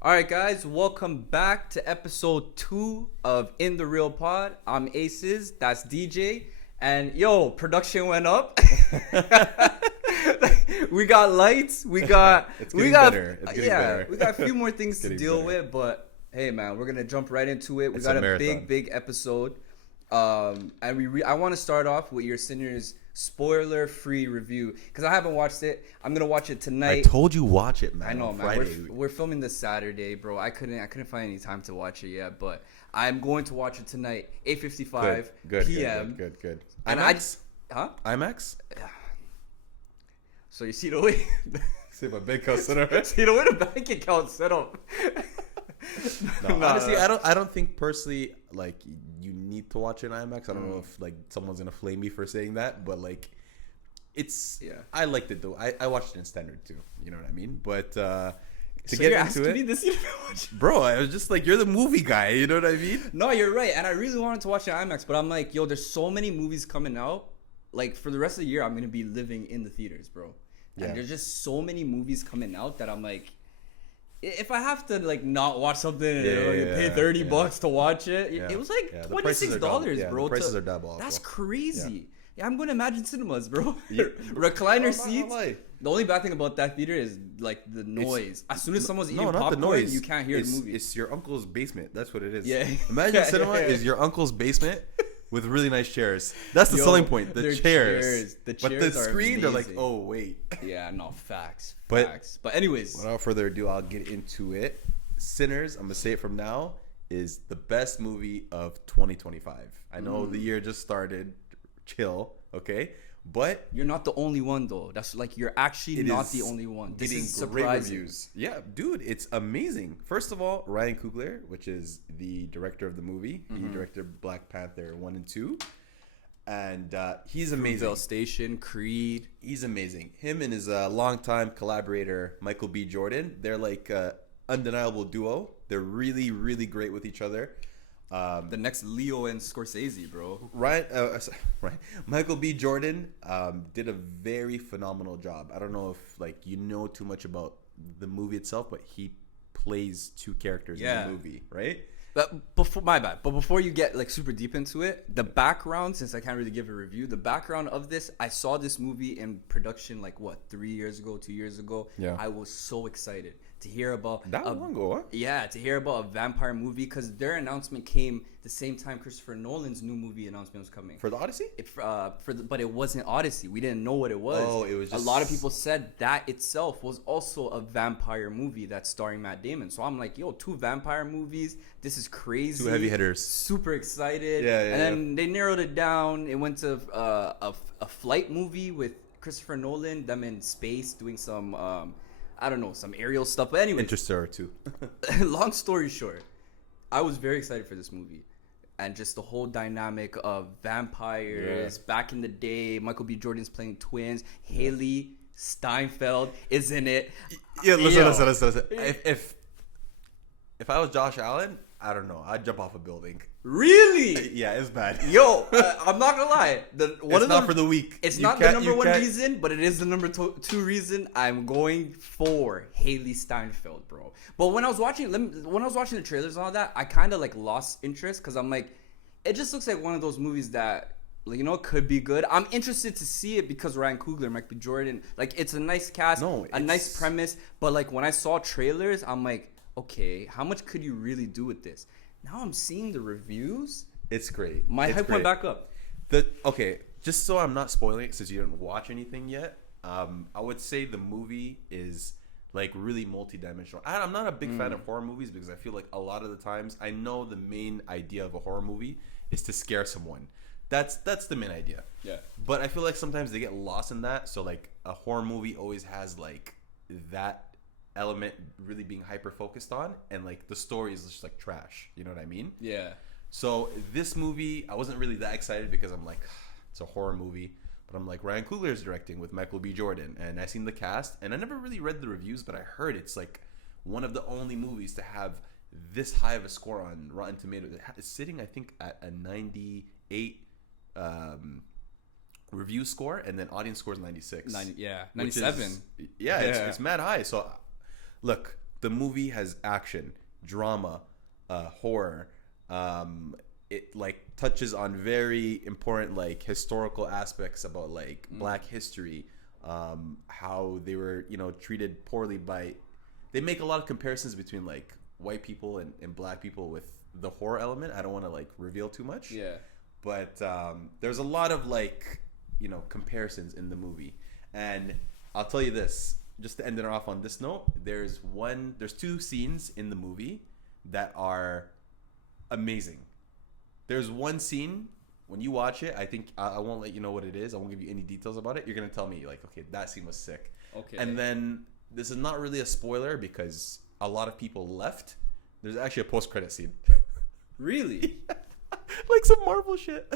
All right, guys, welcome back to episode 2 of In the Real Pod. I'm Aces, that's DJ, and yo, production went up. We got lights, we got It's getting better. It's getting better. we got a few more things to Getting deal better. with, but hey, man, we're gonna jump right into it. We It's got a a marathon. big episode, and I want to start off with your Sinners spoiler-free review because I haven't watched it. I'm gonna watch it tonight. I told you watch it, man. I know, on man. Friday. We're filming this Saturday, bro. I couldn't find any time to watch it yet, but I'm going to watch it tonight, 8:55 p.m. Good. And IMAX? Huh? IMAX? So you see the way, See my big house center. see the way the bank account set up. No, Nah, honestly, nah. I don't think personally like you need to watch it in IMAX. I don't know if like someone's gonna flame me for saying that, but like it's Yeah. I liked it though. I watched it in standard too. You know what I mean? But to So get you're into asking me it, this? You didn't watch? bro, I was just like, you're the movie guy. You know what I mean? No, you're right, and I really wanted to watch it IMAX, but I'm like, yo, there's so many movies coming out. Like for the rest of the year, I'm gonna be living in the theaters, bro. Yeah. And there's just so many movies coming out that I'm like, if I have to like not watch something and pay $30 to watch it, Yeah. it was like Yeah, the prices are $26, double. bro. The prices are double. That's also. crazy. Yeah, I'm going to Imagine Cinemas, bro. Yeah. Recliner I'm not seats. gonna lie. The only bad thing about that theater is like the noise. As soon as someone's eating No, not popcorn, the noise. you can't hear it's, the movie. It's your uncle's basement. That's what it is. Yeah. Imagine cinema is your uncle's basement with really nice chairs. That's the selling point. The their chairs. The But chairs the are screen, they're like, amazing. oh wait. Yeah, no, facts. But- Facts. But anyways, Without further ado, I'll get into it. Sinners, I'm gonna say it from now, is the best movie of 2025. I know the year just started. Chill, okay? But you're not the only one though. That's like you're actually it not is the only one. This getting is great surprising. reviews. Yeah, dude, it's amazing. First of all, Ryan Coogler, which is the director of the movie, he directed Black Panther 1 and 2, and he's amazing. Fruitvale Station, Creed. He's amazing. Him and his longtime collaborator Michael B. Jordan, they're like undeniable duo. They're really, really great with each other. The next Leo and Scorsese, bro. Right. Michael B. Jordan did a very phenomenal job. I don't know if like you know too much about the movie itself, but he plays two characters in the movie, right? But before you get like super deep into it, the background, since I can't really give a review, the background of this, I saw this movie in production like what, 3 years ago, 2 years ago. Yeah. I was so excited to hear about That long ago, huh? Yeah, to hear about a vampire movie because their announcement came the same time Christopher Nolan's new movie announcement was coming. For the Odyssey? But it wasn't Odyssey. We didn't know what it was. Oh, it was just... A lot of people said that itself was also a vampire movie that's starring Matt Damon. So I'm like, yo, 2 vampire movies. This is crazy. 2 heavy hitters. Super excited. Yeah, and then they narrowed it down. It went to a flight movie with Christopher Nolan, them in space doing some I don't know, some aerial stuff. But anyway, Interstellar too. long story short, I was very excited for this movie. And just the whole dynamic of vampires back in the day. Michael B. Jordan's playing twins. Haley Steinfeld is in it. Yeah, Yo. listen. If I was Josh Allen, I don't know. I'd jump off a building. Really? Yeah, it's bad. Yo, I'm not gonna lie. It's not for the weak. It's You not the can't- number you one can't- reason, but it is the number 2 reason I'm going for Haley Steinfeld, bro. But when I was watching the trailers and all that, I kind of like lost interest because I'm like, it just looks like one of those movies that, like, you know, could be good. I'm interested to see it because Ryan Coogler, Michael B. Jordan, like, it's a nice cast, a nice premise. But like when I saw trailers, I'm like, okay, how much could you really do with this? Now I'm seeing the reviews. It's great. My It's hype went great. back up. Okay, just so I'm not spoiling it since you didn't watch anything yet, I would say the movie is like really multi-dimensional. I'm not a big fan of horror movies because I feel like a lot of the times I know the main idea of a horror movie is to scare someone. That's the main idea. Yeah. But I feel like sometimes they get lost in that. So like a horror movie always has like that element really being hyper focused on, and like the story is just like trash. You know what I mean? Yeah. So this movie, I wasn't really that excited because I'm like, it's a horror movie. But I'm like, Ryan Coogler is directing with Michael B. Jordan. And I seen the cast. And I never really read the reviews, but I heard it's like one of the only movies to have this high of a score on Rotten Tomatoes. It's sitting, I think, at a 98 review score. And then audience score is 96. 97. It's mad high. So, look, the movie has action, drama, horror. It like touches on very important like historical aspects about like Black history, how they were treated poorly by. They make a lot of comparisons between like white people and Black people with the horror element. I don't want to like reveal too much. Yeah. But there's a lot of like comparisons in the movie, and I'll tell you this, just to end it off on this note. There's two scenes in the movie that are amazing. There's one scene when you watch it. I think I won't let you know what it is. I won't give you any details about it. You're gonna tell me like, okay, that scene was sick. Okay. And then this is not really a spoiler because a lot of people left. There's actually a post-credit scene. Really? Like some Marvel shit.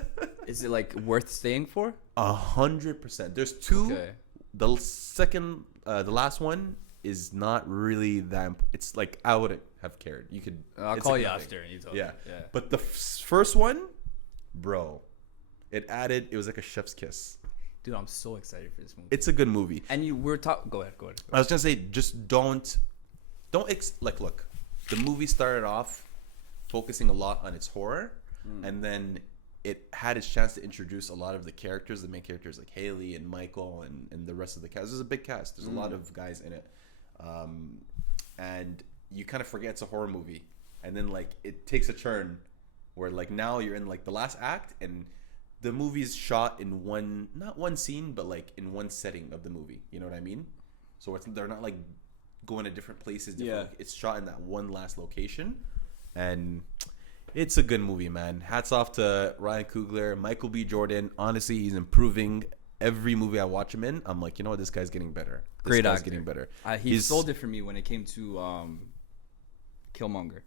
Is it like worth staying for? 100%. There's two. Okay. The second, the last one is not really that. It's like I wouldn't have cared. You could. I'll it's call like you nothing. after and you tell Yeah. me. Yeah. But the first one, bro, it was like a chef's kiss. Dude, I'm so excited for this movie. It's a good movie. And you were talking. Go ahead. I was gonna say, just don't look. The movie started off focusing a lot on its horror, and then it had its chance to introduce a lot of the characters, the main characters like Haley and Michael and the rest of the cast. There's a big cast. There's a lot of guys in it, and you kind of forget it's a horror movie, and then like it takes a turn where like now you're in like the last act, and the movie's shot in not one scene, but like in one setting of the movie. You know what I mean? So they're not like going to different places. It's shot in that one last location, and it's a good movie, man. Hats off to Ryan Coogler, Michael B. Jordan. Honestly, he's improving every movie I watch him in. I'm like, you know what, this guy's getting better. Great guy's actor. getting better. He sold it for me when it came to Killmonger.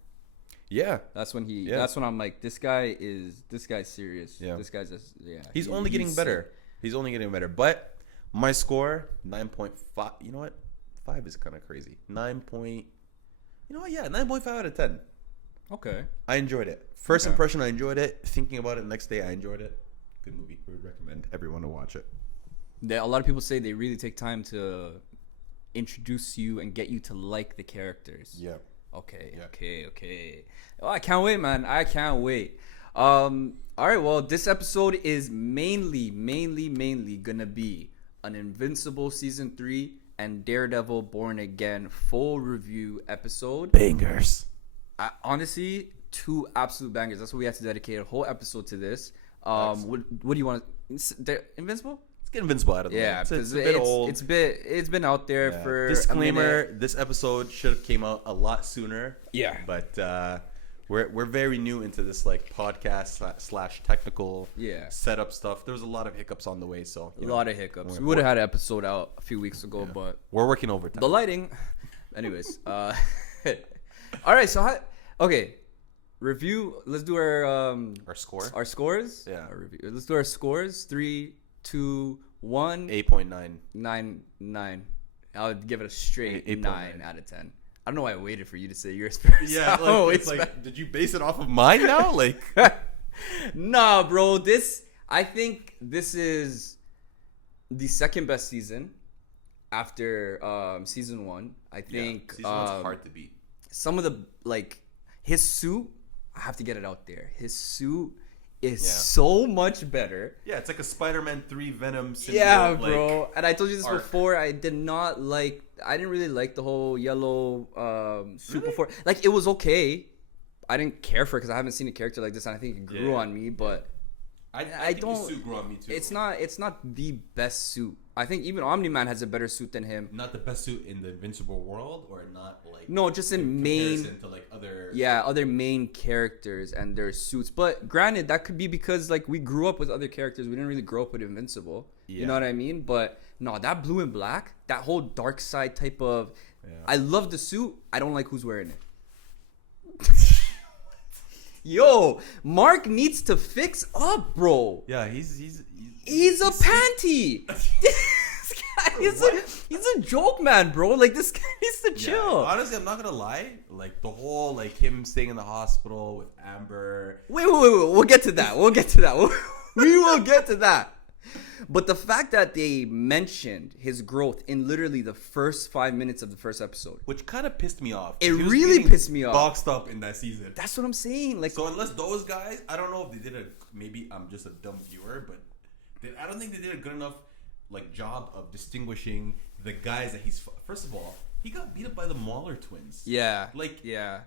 Yeah, that's when That's when I'm like, this guy's serious. Yeah, this guy's He's only getting better. He's only getting better. But my score 9.5. You know what? 5 is kind of crazy. 9.5 out of 10. Okay. I enjoyed it. First impression, I enjoyed it. Thinking about it the next day, I enjoyed it. Good movie. We would recommend everyone to watch it. A lot of people say they really take time to introduce you and get you to like the characters. Yeah. Okay. Oh, I can't wait, man. I can't wait. All right. Well, this episode is mainly gonna be an Invincible season 3 and Daredevil Born Again full review episode. Bangers. Honestly, 2 absolute bangers. That's why we had to dedicate a whole episode to this. What do you want? Invincible? Let's get Invincible out of the way. Yeah, it's a bit old. It's been out there for disclaimer. a minute. This episode should have came out a lot sooner. Yeah, but we're very new into this like podcast / technical setup stuff. There was a lot of hiccups on the way, so a lot of hiccups. We would have had an episode out a few weeks ago, but we're working overtime. The lighting, anyways. All right, so review. Let's do our score. Our scores. Yeah. Our review. Let's do our scores. 3, 2, 1. 8.9. 9. I would give it a straight 9 out of 10. I don't know why I waited for you to say yours first. Yeah, it's like, did you base it off of mine now? Like, nah, bro. I think this is the second best season after season 1. I think season 1's hard to beat. Some of the his suit. I have to get it out there. His suit is so much better. Yeah, it's like a Spider-Man 3 Venom symbiote. Yeah, bro. And I told you this before. I didn't really like the whole yellow suit before. Like, it was okay. I didn't care for it because I haven't seen a character like this, and I think it grew on me. But I don't. The suit grew on me too. It's not the best suit. I think even Omni-Man has a better suit than him. Not the best suit in the Invincible world, or not like. No, just in main. To like other. Yeah, other main characters and their suits. But granted, that could be because like we grew up with other characters. We didn't really grow up with Invincible. Yeah. You know what I mean? But no, that blue and black, that whole dark side type of. Yeah. I love the suit. I don't like who's wearing it. Yo, Mark needs to fix up, bro. Yeah, he's a panty. This guy he's a joke man, bro. Like, this guy needs to chill. Honestly, I'm not gonna lie. Like, the whole like him staying in the hospital with Amber. Wait. We'll get to that. We will get to that. But the fact that they mentioned his growth in literally the first 5 minutes of the first episode, which kind of pissed me off. It He was really getting pissed me off. Boxed up in that season. that's what I'm saying. Like, So unless those guys, I don't know if they did maybe I'm just a dumb viewer, but I don't think they did a good enough like job of distinguishing the guys that he's. First of all, he got beat up by the Mauler twins. yeah, Like, yeah.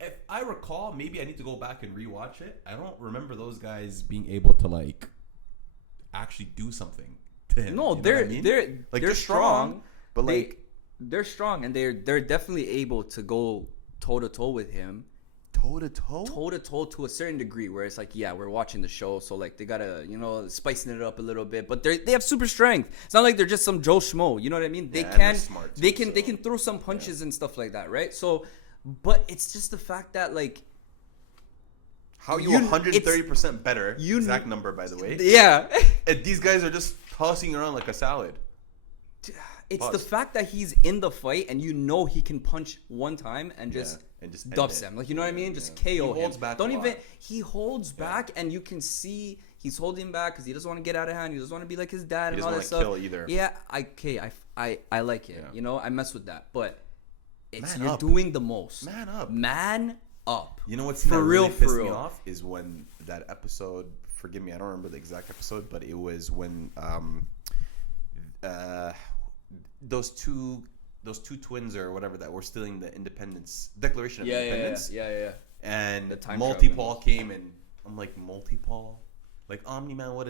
if I recall, maybe I need to go back and rewatch it. I don't remember those guys being able to like actually do something to him. No, You know what they're I mean? they're Like, they're they're strong, but they, like they're strong, and they're definitely able to go toe to toe with him. toe to toe. Toe to toe to a certain degree, where it's like, yeah, we're watching the show, so like they gotta, spicing it up a little bit. But they have super strength. It's not like they're just some Joe Schmo. You know what I mean? They Yeah, and they're can smart too, they can so. they can throw some punches and stuff like that, right? So, but it's just the fact that like, How are you You- 130% better? you- Exact number, by the way. yeah. And these guys are just tossing around like a salad. It's the Pause. fact that he's in the fight and he can punch one time and just and just end dubs it. him. Like, you know what I mean? Just Yeah. KO He holds him. back Don't a even lot. he holds back and you can see he's holding back because he doesn't want to get out of hand. He doesn't want to be like his dad He and all doesn't that wanna stuff. kill either. Yeah, I like it. Yeah. I mess with that. But it's Man you're up. doing the most. Man up. Man up. You know what's For that real, really for pissed me real. off is when that episode. Forgive me, I don't remember the exact episode, but it was when those two twins or whatever that were stealing the Declaration of Independence. Yeah. And The time Multi-Paul came and I'm like, Multi-Paul? Like Omni-Man would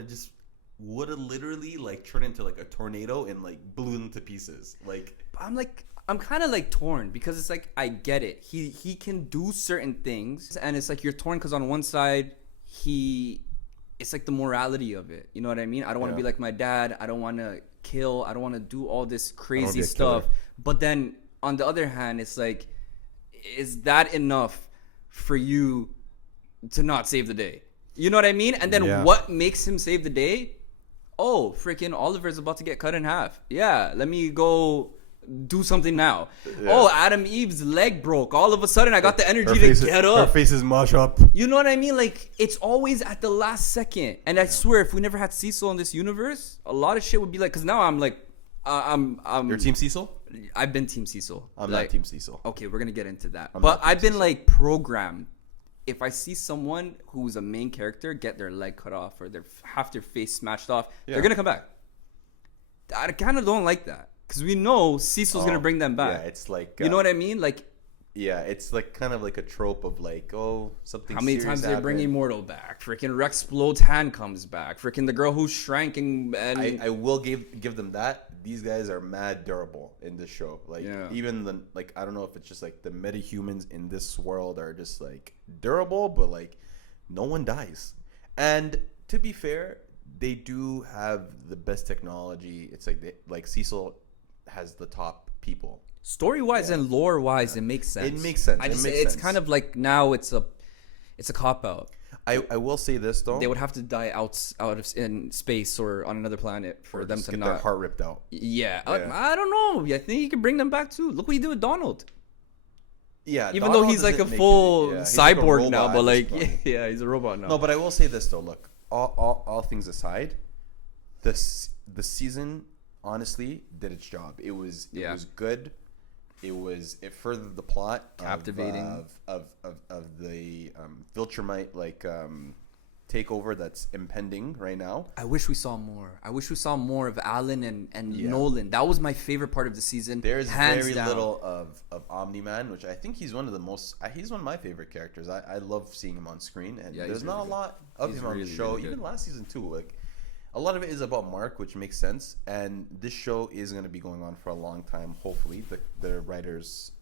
have literally like turned into like a tornado and like blew them to pieces. Like, I'm kind of like torn because it's like I get it. He can do certain things and it's like you're torn because on one side it's like the morality of it. You know what I mean? I don't want to Yeah. be like my dad. I don't want to kill. I don't want to do all this be crazy a stuff. killer. But then on the other hand, it's like, is that enough for you to not save the day? You know what I mean? And then Yeah. what makes him save the day? Oh, freaking Oliver's about to get cut in half. Yeah, let me go do something now. Yeah. Oh, Adam Eve's leg broke. All of a sudden, I got the energy to get up. Her face is mush up. You know what I mean? Like, it's always at the last second. And I swear, if we never had Cecil in this universe, a lot of shit would be like, because now I'm like, I'm Your Team Cecil? I've been Team Cecil. I'm like, not Team Cecil. Okay, we're gonna get into that. I'm But not Team I've been Cecil. like programmed. If I see someone who's a main character get their leg cut off or half their face smashed off, Yeah. they're gonna come back. I kind of don't like that because we know Cecil's gonna bring them back. Yeah, it's like You know what I mean? Like, yeah, it's like kind of like a trope of like, oh, something. how many serious times they bring happened. Immortal back? Freaking Rex Explode's hand comes back. Freaking the girl who shrank and I will give them that. These guys are mad durable in this show. Like, Yeah. even the like, I don't know if it's just like the metahumans in this world are just like durable, but like no one dies. And to be fair, they do have the best technology. It's like Cecil has the top people. story wise and lore wise, it makes sense. It makes sense. I It just, makes it's sense. kind of like now it's a cop out. I will say this though. They would have to die out of in space or on another planet for or them just to get not. their heart ripped out. Yeah, Yeah. I don't know. I think you can bring them back too. Look what you did with Donald. Yeah, Even Donald though he's like a doesn't make full it. Yeah, he's like a cyborg now, robot but at like this point. yeah, he's a robot now. No, but I will say this though. Look, all things aside, the season honestly did its job. It was good. It furthered the plot. Captivating. of the Viltrumite takeover that's impending right now. I wish we saw more. I wish we saw more of Alan and Yeah. Nolan. That was my favorite part of the season. There's hands very down. little of Omni-Man, which I think he's one of the most. He's one of my favorite characters. I love seeing him on screen, and Yeah, there's he's not really a lot of He's him on the really, show. really Even good. last season too. Like, a lot of it is about Mark, which makes sense. And this show is going to be going on for a long time. Hopefully, the writers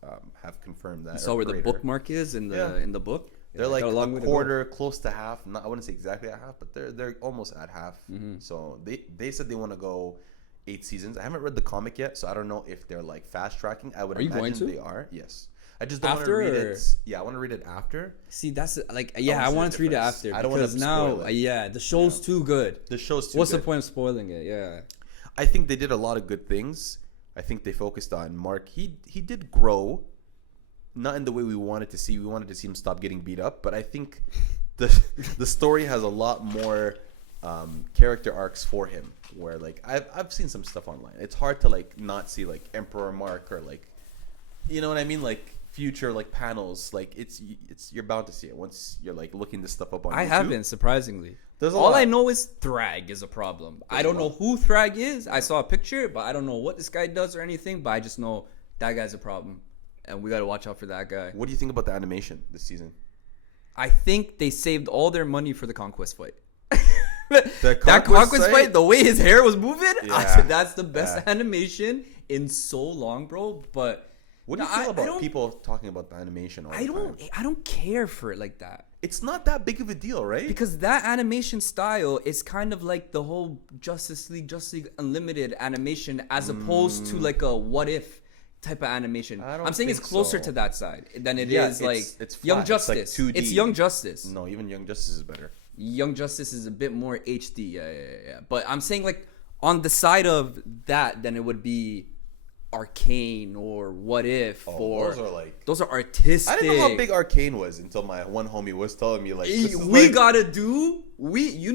have confirmed that. You saw or where the creator. bookmark is in the Yeah. in the book. They're Yeah, like got long way a to go. quarter, close to half. Not, I wouldn't say exactly at half, but they're almost at half. Mm-hmm. So they said they want to go 8 seasons. I haven't read the comic yet, so I don't know if they're like fast tracking. I would Are you imagine going to? they are. Yes. I just don't want to After, read or- it. Yeah, I want to read it after. See, that's like I yeah, I wanna see want the to read it difference. after I don't wanna because now spoil it. yeah, the show's too good. The show's too What's the good. point of spoiling it? Yeah. I think they did a lot of good things. I think they focused on Mark. He did grow, not in the way we wanted to see. We wanted to see him stop getting beat up, but I think the story has a lot more character arcs for him. Where like I've seen some stuff online. It's hard to like not see like Emperor Mark or like, you know what I mean, like future like panels. Like it's you're bound to see it once you're like looking this stuff up on YouTube. I haven't, surprisingly. There's all lot. I know is Thrag is a problem. I don't know who Thrag is. I saw a picture, but I don't know what this guy does or anything. But I just know that guy's a problem, and we gotta watch out for that guy. What do you think about the animation this season? I think they saved all their money for the Conquest fight. That Conquest fight, the way his hair was moving, I Yeah. said that's the best animation in so long, bro. But What do you feel about people talking about the animation all the time? I don't care for it like that. It's not that big of a deal, right? Because that animation style is kind of like the whole Justice League Unlimited animation, as opposed to like a What If type of animation. I'm saying it's closer to that side than it is like it's Young flat. It's like Justice. 2D. It's Young Justice. No, even Young Justice is better. Young Justice is a bit more HD. Yeah. But I'm saying like on the side of that, then it would be Arcane or What If, or those are artistic. I didn't know how big Arcane was until my one homie was telling me like you need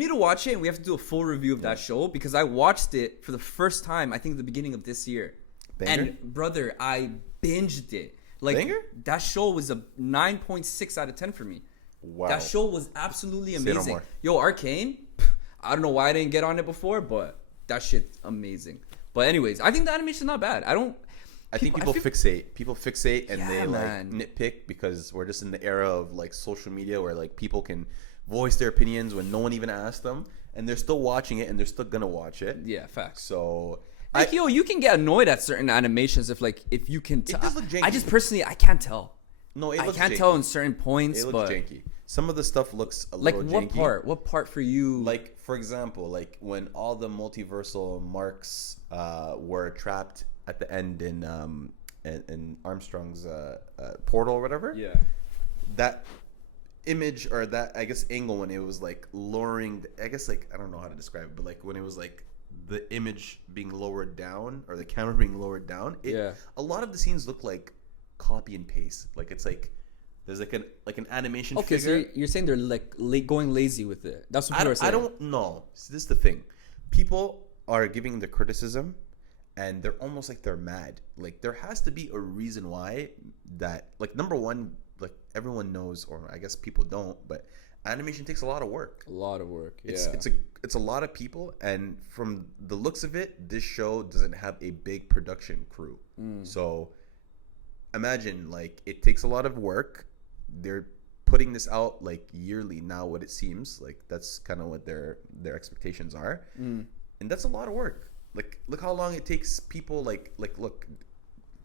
to watch it, and we have to do a full review of that show, because I watched it for the first time I think at the beginning of this year. Banger? And brother, I binged it. Like Banger? That show was a 9.6 out of 10 for me. Wow. That show was absolutely Say no amazing. more. Yo, Arcane, I don't know why I didn't get on it before, but that shit's amazing. But anyways, I think the animation's not bad. I think people fixate. People fixate and they man. like nitpick, because we're just in the era of like social media where like people can voice their opinions when no one even asked them, and they're still watching it and they're still gonna watch it. Yeah, facts. So like, yo, you can get annoyed at certain animations if you can tell. It does look janky. I just personally, I can't tell. No, I can't tell in certain points. It looks but janky. Some of the stuff looks a like little janky. What part for you? Like, for example, like when all the multiversal marks were trapped at the end in Armstrong's portal or whatever. Yeah. That image, or that, I guess, angle when it was like lowering, I guess, like, I don't know how to describe it, but like when it was like the image being lowered down, or the camera being lowered down, a lot of the scenes look like copy and paste. Like it's like there's like an animation figure. So you're saying they're like going lazy with it. That's what people are saying. I don't know. So this is the thing. People are giving the criticism, and they're almost like they're mad. Like there has to be a reason why that. Like number one, like everyone knows, or I guess people don't, but animation takes a lot of work. A lot of work. Yeah. It's a lot of people, and from the looks of it, this show doesn't have a big production crew. So imagine, like, it takes a lot of work. They're putting this out like yearly now, what it seems like. That's kind of what their expectations are, and that's a lot of work. Like, look how long it takes people. Like look,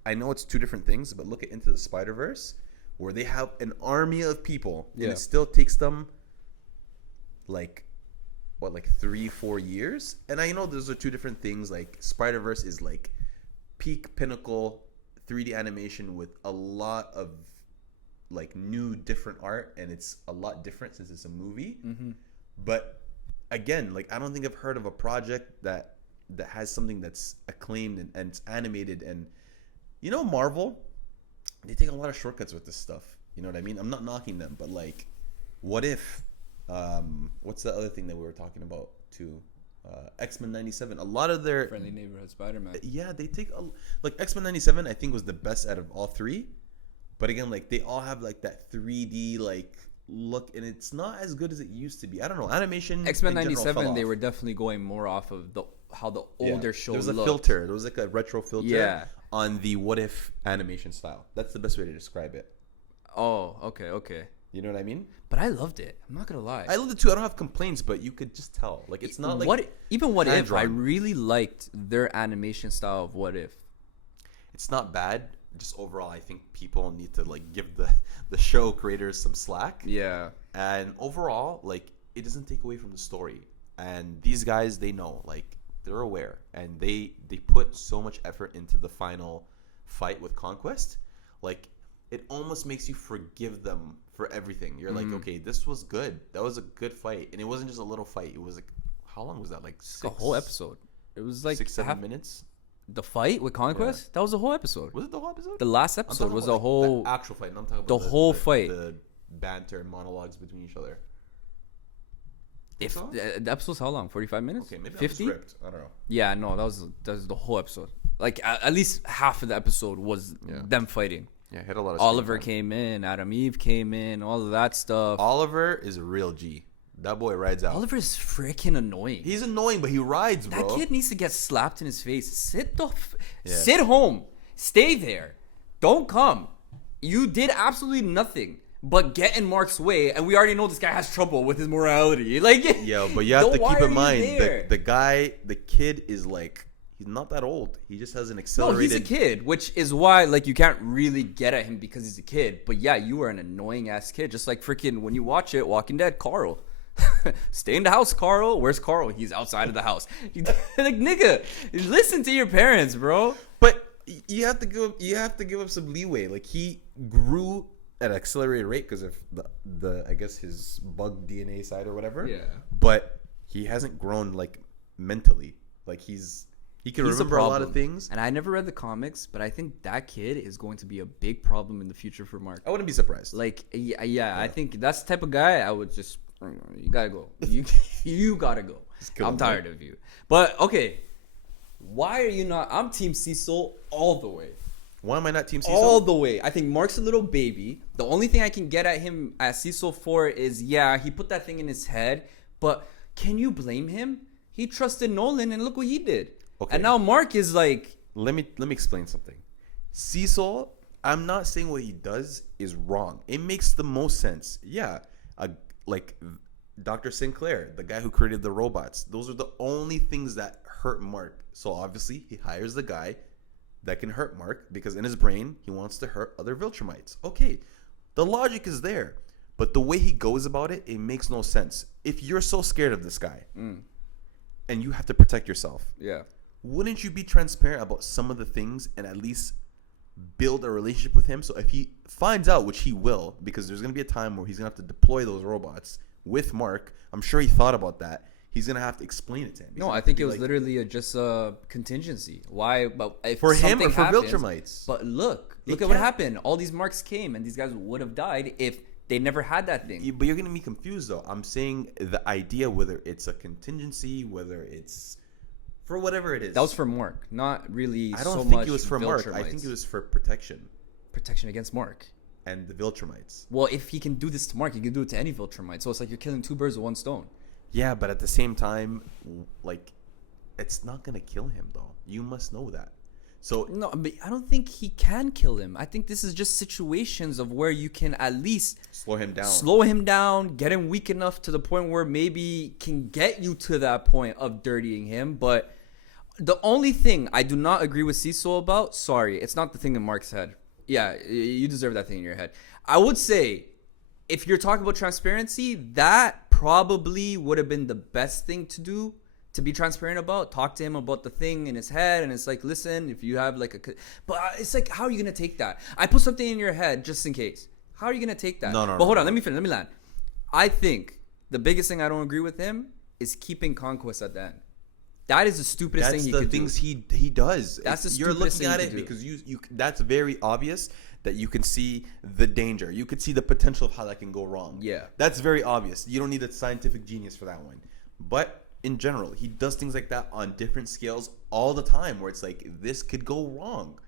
I know it's two different things, but look at Into the Spider-Verse, where they have an army of people, and it still takes them like 3-4 years. And I know those are two different things. Like Spider-Verse is like peak pinnacle 3D animation with a lot of like new different art, and it's a lot different since it's a movie. But again, like, I don't think I've heard of a project that has something that's acclaimed and it's animated. And you know, Marvel, they take a lot of shortcuts with this stuff. You know what I mean? I'm not knocking them, but like, What If, what's the other thing that we were talking about too? X-Men 97. A lot of their Friendly Neighborhood Spider-Man. Yeah, they take like X-Men 97. I think was the best out of all three. But again, like, they all have like that 3D like look, and it's not as good as it used to be. I don't know. Animation. X-Men 97. They were definitely going more off of how the older show looked. There was a filter. There was like a retro filter on the What If animation style. That's the best way to describe it. Oh, okay. You know what I mean? But I loved it. I'm not gonna lie. I loved it too. I don't have complaints, but you could just tell. Like, it's not like What If. I hand-drawn. really liked their animation style of What If. It's not bad. Just overall, I think people need to like give the show creators some slack. Yeah. And overall, like, it doesn't take away from the story. And these guys, they know, like, they're aware, and they put so much effort into the final fight with Conquest. Like, it almost makes you forgive them for everything. You're like, okay, this was good. That was a good fight, and it wasn't just a little fight. It was like, how long was that? Like a whole episode. It was like 6-7 minutes. The fight with Conquest? Yeah. That was a whole episode. Was it the whole episode? The last episode was a whole actual fight. I'm talking about the whole fight. The banter and monologues between each other. If the episode's how long? 45 minutes? Okay, maybe 50? I'm script. I don't know. Yeah, no, that was the whole episode. Like at least half of the episode was them fighting. Yeah, hit a lot of. Oliver came in, Adam Eve came in, all of that stuff. Oliver is a real G. That boy rides out. Oliver's freaking annoying. He's annoying, but he rides, bro. That kid needs to get slapped in his face. Sit home. Stay there. Don't come. You did absolutely nothing but get in Mark's way, and we already know this guy has trouble with his morality. Like, yo, but you have to keep in mind the kid is like, he's not that old. He just has an accelerated. No, he's a kid, which is why like you can't really get at him because he's a kid. But yeah, you are an annoying ass kid. Just like freaking when you watch it, Walking Dead, Carl. Stay in the house, Carl. Where's Carl? He's outside of the house. Like, nigga, listen to your parents, bro. But you have to give up some leeway. Like, he grew at an accelerated rate because of the I guess his bug DNA side or whatever. Yeah. But he hasn't grown like mentally. Like he can remember a lot of things. And I never read the comics, but I think that kid is going to be a big problem in the future for Mark. I wouldn't be surprised. Like, yeah. I think that's the type of guy I would just, you gotta go. You gotta go. I'm tired of you. But okay, why are you not? I'm Team Cecil all the way. Why am I not Team Cecil? All the way. I think Mark's a little baby. The only thing I can get at him at Cecil for is, yeah, he put that thing in his head. But can you blame him? He trusted Nolan, and look what he did. Okay. And now Mark is like... Let me explain something. Cecil, I'm not saying what he does is wrong. It makes the most sense. Yeah, like Dr. Sinclair, the guy who created the robots. Those are the only things that hurt Mark. So obviously, he hires the guy that can hurt Mark because in his brain, he wants to hurt other Viltrumites. Okay, the logic is there. But the way he goes about it, it makes no sense. If you're so scared of this guy and you have to protect yourself, wouldn't you be transparent about some of the things and at least build a relationship with him? So if he finds out, which he will, because there's going to be a time where he's going to have to deploy those robots with Mark. I'm sure he thought about that. He's going to have to explain it to him. No, I think it was literally just a contingency. Why? But if for him or for happens, Viltrumites? But look at what happened. All these Marks came and these guys would have died if they never had that thing. But you're going to be confused though. I'm saying the idea, whether it's a contingency, whether it's for whatever it is. That was for Mark, not really. I don't so think much it was for Mark. I think it was for protection. Protection against Mark. And the Viltrumites. Well, if he can do this to Mark, he can do it to any Viltrumite. So it's like you're killing two birds with one stone. Yeah, but at the same time, like, it's not going to kill him, though. You must know that. So no, but I don't think he can kill him. I think this is just situations of where you can at least slow him down, get him weak enough to the point where maybe can get you to that point of dirtying him. But the only thing I do not agree with Cecil about, sorry, it's not the thing in Mark's head. Yeah, you deserve that thing in your head. I would say, if you're talking about transparency, that probably would have been the best thing to do, to be transparent about. Talk to him about the thing in his head, and it's like, listen, if you have like a... But it's like, how are you going to take that? I put something in your head just in case. How are you going to take that? No. But hold on, let me finish, let me land. I think the biggest thing I don't agree with him is keeping Conquest at the end. That is the stupidest thing he could do. That's the things he does. That's the You're stupidest looking thing at it because you that's very obvious that you can see the danger. You could see the potential of how that can go wrong. Yeah. That's very obvious. You don't need a scientific genius for that one. But in general, he does things like that on different scales all the time where it's like, this could go wrong.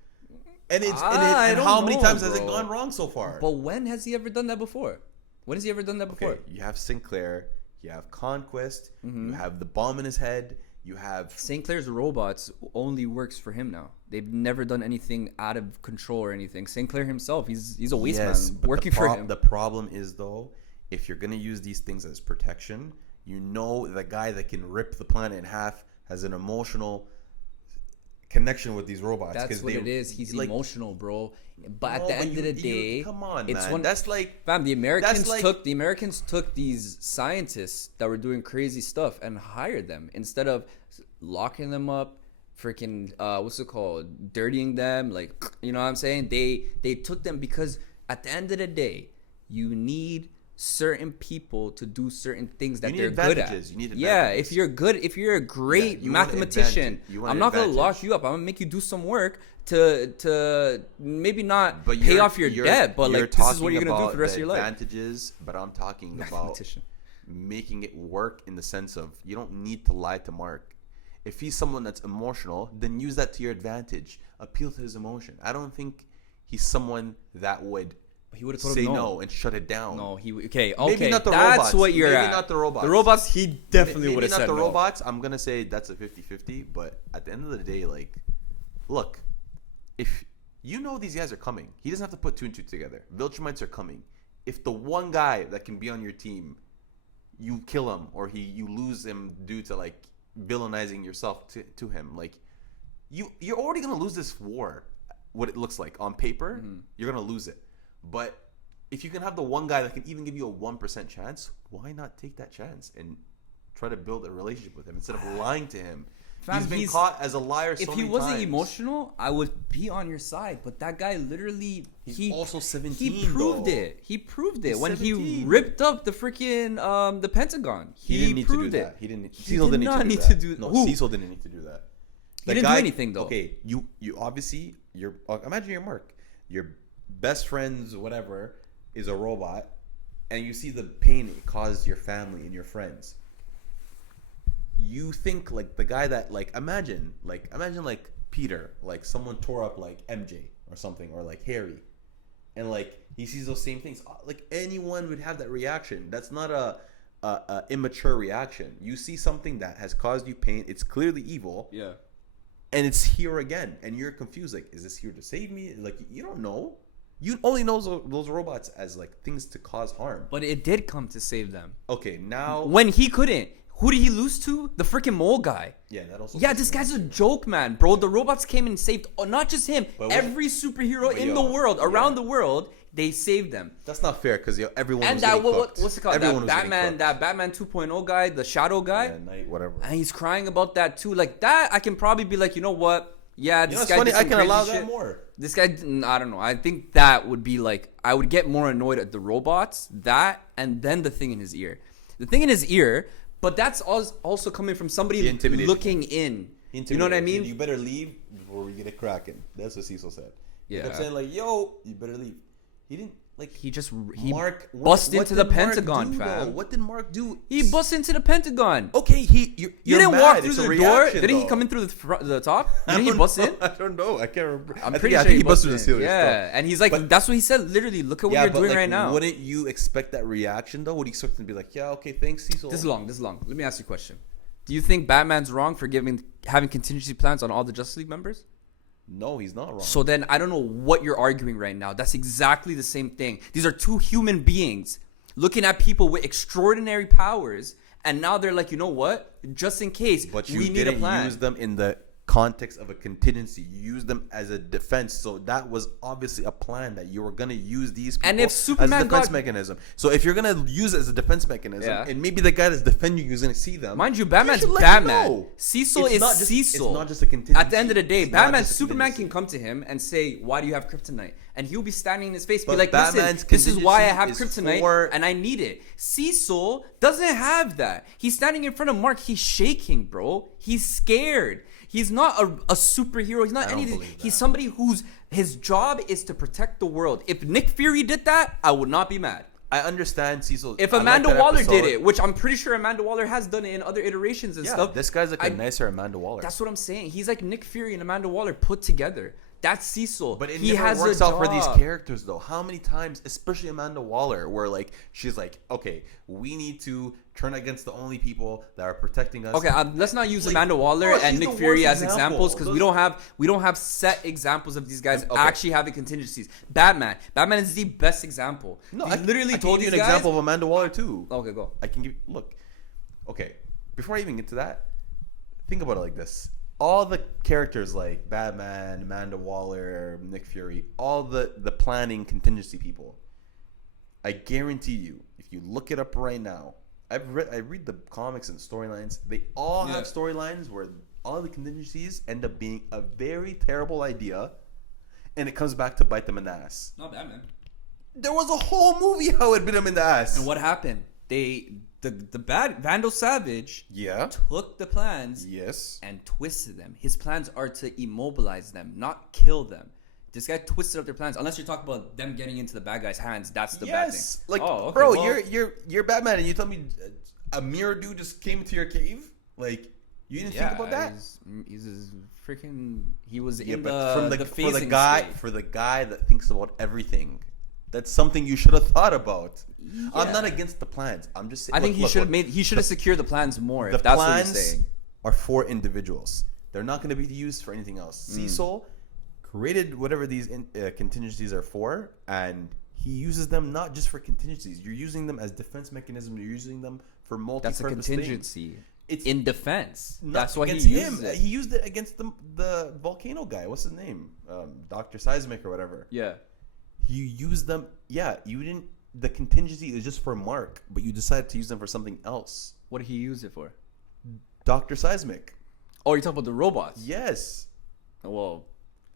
And how many times has it gone wrong so far? But when has he ever done that before? When has he ever done that before? Okay, you have Sinclair, you have Conquest, you have the bomb in his head, you have... Sinclair's robots only works for him now. They've never done anything out of control or anything. Sinclair himself, he's a waste man working for him. The problem is, though, if you're going to use these things as protection, you know the guy that can rip the planet in half has an emotional connection with these robots. That's what it is. He's like, emotional, bro. But at the end of the day, come on, man. That's like, fam. The Americans took these scientists that were doing crazy stuff and hired them instead of locking them up, freaking what's it called, dirtying them. Like, you know what I'm saying? They took them because at the end of the day, you need certain people to do certain things that they're good at. You need advantages. Yeah, if you're a great mathematician, I'm not gonna lock you up. I'm gonna make you do some work to maybe not pay off your debt, but like this is what you're gonna do for the rest of your life. Advantages, but I'm talking about making it work in the sense of you don't need to lie to Mark. If he's someone that's emotional, then use that to your advantage. Appeal to his emotion. I don't think he's someone that would He would have told say him no and shut it down. No, okay. Maybe not the That's robots. what you're Maybe at. not the robots. The robots, he definitely would have Maybe said not the no. robots. I'm gonna say that's a 50-50. But at the end of the day, like, look, if you know these guys are coming, he doesn't have to put two and two together. Viltrumites are coming. If the one guy that can be on your team, you kill him or you lose him due to like villainizing yourself to him, like you're already gonna lose this war. What it looks like on paper, you're gonna lose it. But if you can have the one guy that can even give you a 1% chance, why not take that chance and try to build a relationship with him instead of lying to him? He's been caught as a liar so many times. If he wasn't emotional, I would be on your side. But that guy literally, he's also 17. He proved it. He proved it He's when 17. he ripped up the freaking the Pentagon. He didn't need to do that. He didn't. Cecil didn't need to do that. No, Cecil didn't need to do that. He didn't do anything though. Okay, you obviously imagine your Mark, your best friend's whatever is a robot, and you see the pain it caused your family and your friends. You think like the guy that like imagine like Peter, like someone tore up like MJ or something, or like Harry, and like he sees those same things. Like anyone would have that reaction. That's not a immature reaction. You see something that has caused you pain. It's clearly evil. Yeah. And it's here again, and you're confused. Like, is this here to save me? Like, you don't know. You only know those robots as like things to cause harm. But it did come to save them. Okay, now when he couldn't, who did he lose to? The freaking mole guy. Yeah, that also. Yeah, this guy's a joke, man, bro. The robots came and saved not just him. Every superhero in the world, around the world, they saved them. That's not fair because everyone. And was that cooked. What's it called? Everyone that Batman 2.0 guy, the Shadow guy. Yeah, night, whatever. And he's crying about that too. Like that, I can probably be like, you know what? Yeah, this guy. Funny. Did some I can crazy allow shit. that more. This guy, I don't know. I think that would be like, I would get more annoyed at the robots, that, and then the thing in his ear. The thing in his ear, but that's also coming from somebody looking in. You know what I mean? You better leave before we get it cracking. That's what Cecil said. Yeah. He kept saying like, yo, you better leave. He didn't. Like he bust into the Pentagon, fam. What did Mark do? He bust into the Pentagon. Okay, you didn't walk through the door. Didn't he come in through the top? Didn't he bust in? I don't know. I can't remember. I'm pretty sure he busted through the ceiling. Yeah, and he's like, that's what he said. Literally, look at what you're doing right now. Wouldn't you expect that reaction though? Would you expect him to be like, yeah, okay, thanks, Cecil? This is long. Let me ask you a question. Do you think Batman's wrong for having contingency plans on all the Justice League members? No, he's not wrong. So then I don't know what you're arguing right now. That's exactly the same thing. These are two human beings looking at people with extraordinary powers, and now they're like, you know what? Just in case, but you we need a plan. didn't use them in the context of a contingency. You used them as a defense. So that was obviously a plan that you were going to use these people as a defense mechanism. So if you're going to use it as a defense mechanism, and maybe the guy that's defending you is going to see them. Mind you, Batman's Batman. Cecil is Cecil. It's not just a contingency. At the end of the day, Batman, Superman can come to him and say, why do you have kryptonite? And he'll be standing in his face, be like, listen, this is why I have kryptonite and I need it. Cecil doesn't have that. He's standing in front of Mark. He's shaking, bro. He's scared. He's not a superhero. He's not anything. He's somebody his job is to protect the world. If Nick Fury did that, I would not be mad. I understand Cecil. If Amanda Waller did it, which I'm pretty sure Amanda Waller has done it in other iterations and stuff. This guy's like a nicer Amanda Waller. That's what I'm saying. He's like Nick Fury and Amanda Waller put together. That's Cecil. But it never works out for these characters, though. How many times, especially Amanda Waller, where like she's like, okay, we need to turn against the only people that are protecting us. Okay, let's not use Amanda Waller and Nick Fury as examples because we don't have set examples of these guys actually having contingencies. Batman is the best example. No, I literally told you an example of Amanda Waller too. Okay, go. I can give. Look, okay. Before I even get to that, think about it like this. All the characters like Batman, Amanda Waller, Nick Fury, all the planning contingency people, I guarantee you, if you look it up right now, I read the comics and storylines. They all have storylines where all the contingencies end up being a very terrible idea, and it comes back to bite them in the ass. Not Batman. There was a whole movie how it bit him in the ass. And what happened? The bad Vandal Savage took the plans and twisted them. His plans are to immobilize them, not kill them. This guy twisted up their plans. Unless you're talking about them getting into the bad guy's hands, that's the bad thing. Like, oh, okay, bro, well, you're Batman, and you tell me a mirror dude just came into your cave? Like, you didn't think about that? He's freaking. He was in but the for the guy that thinks about everything. That's something you should have thought about. Yeah. I'm not against the plans. I'm just saying. I think he should have secured the plans more. The if that's plans what you're saying. Are for individuals. They're not going to be used for anything else. Cecil created whatever these contingencies are for, and he uses them not just for contingencies. You're using them as defense mechanisms. You're using them for multi-purpose things. That's a contingency. It's in defense. That's why he uses it. He used it against the volcano guy. What's his name? Dr. Seismic or whatever. Yeah. You use them. Yeah, you didn't. The contingency is just for Mark, but you decided to use them for something else. What did he use it for? Dr. Seismic. Oh, you're talking about the robots? Yes. Well,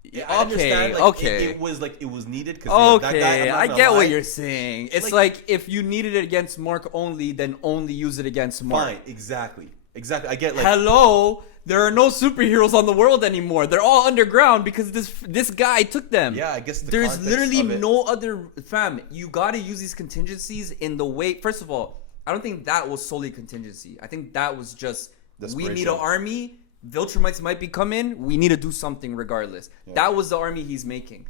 yeah, I understand. It was needed. Okay, I get what you're saying. It's like if you needed it against Mark only, then only use it against Mark. Fine, exactly. I get. Hello, there are no superheroes on the world anymore. They're all underground because this guy took them. Yeah, I guess there's literally no other fam. You gotta use these contingencies in the way. First of all, I don't think that was solely contingency. I think that was just we need an army. Viltrumites might be coming. We need to do something regardless. Yeah. That was the army he's making.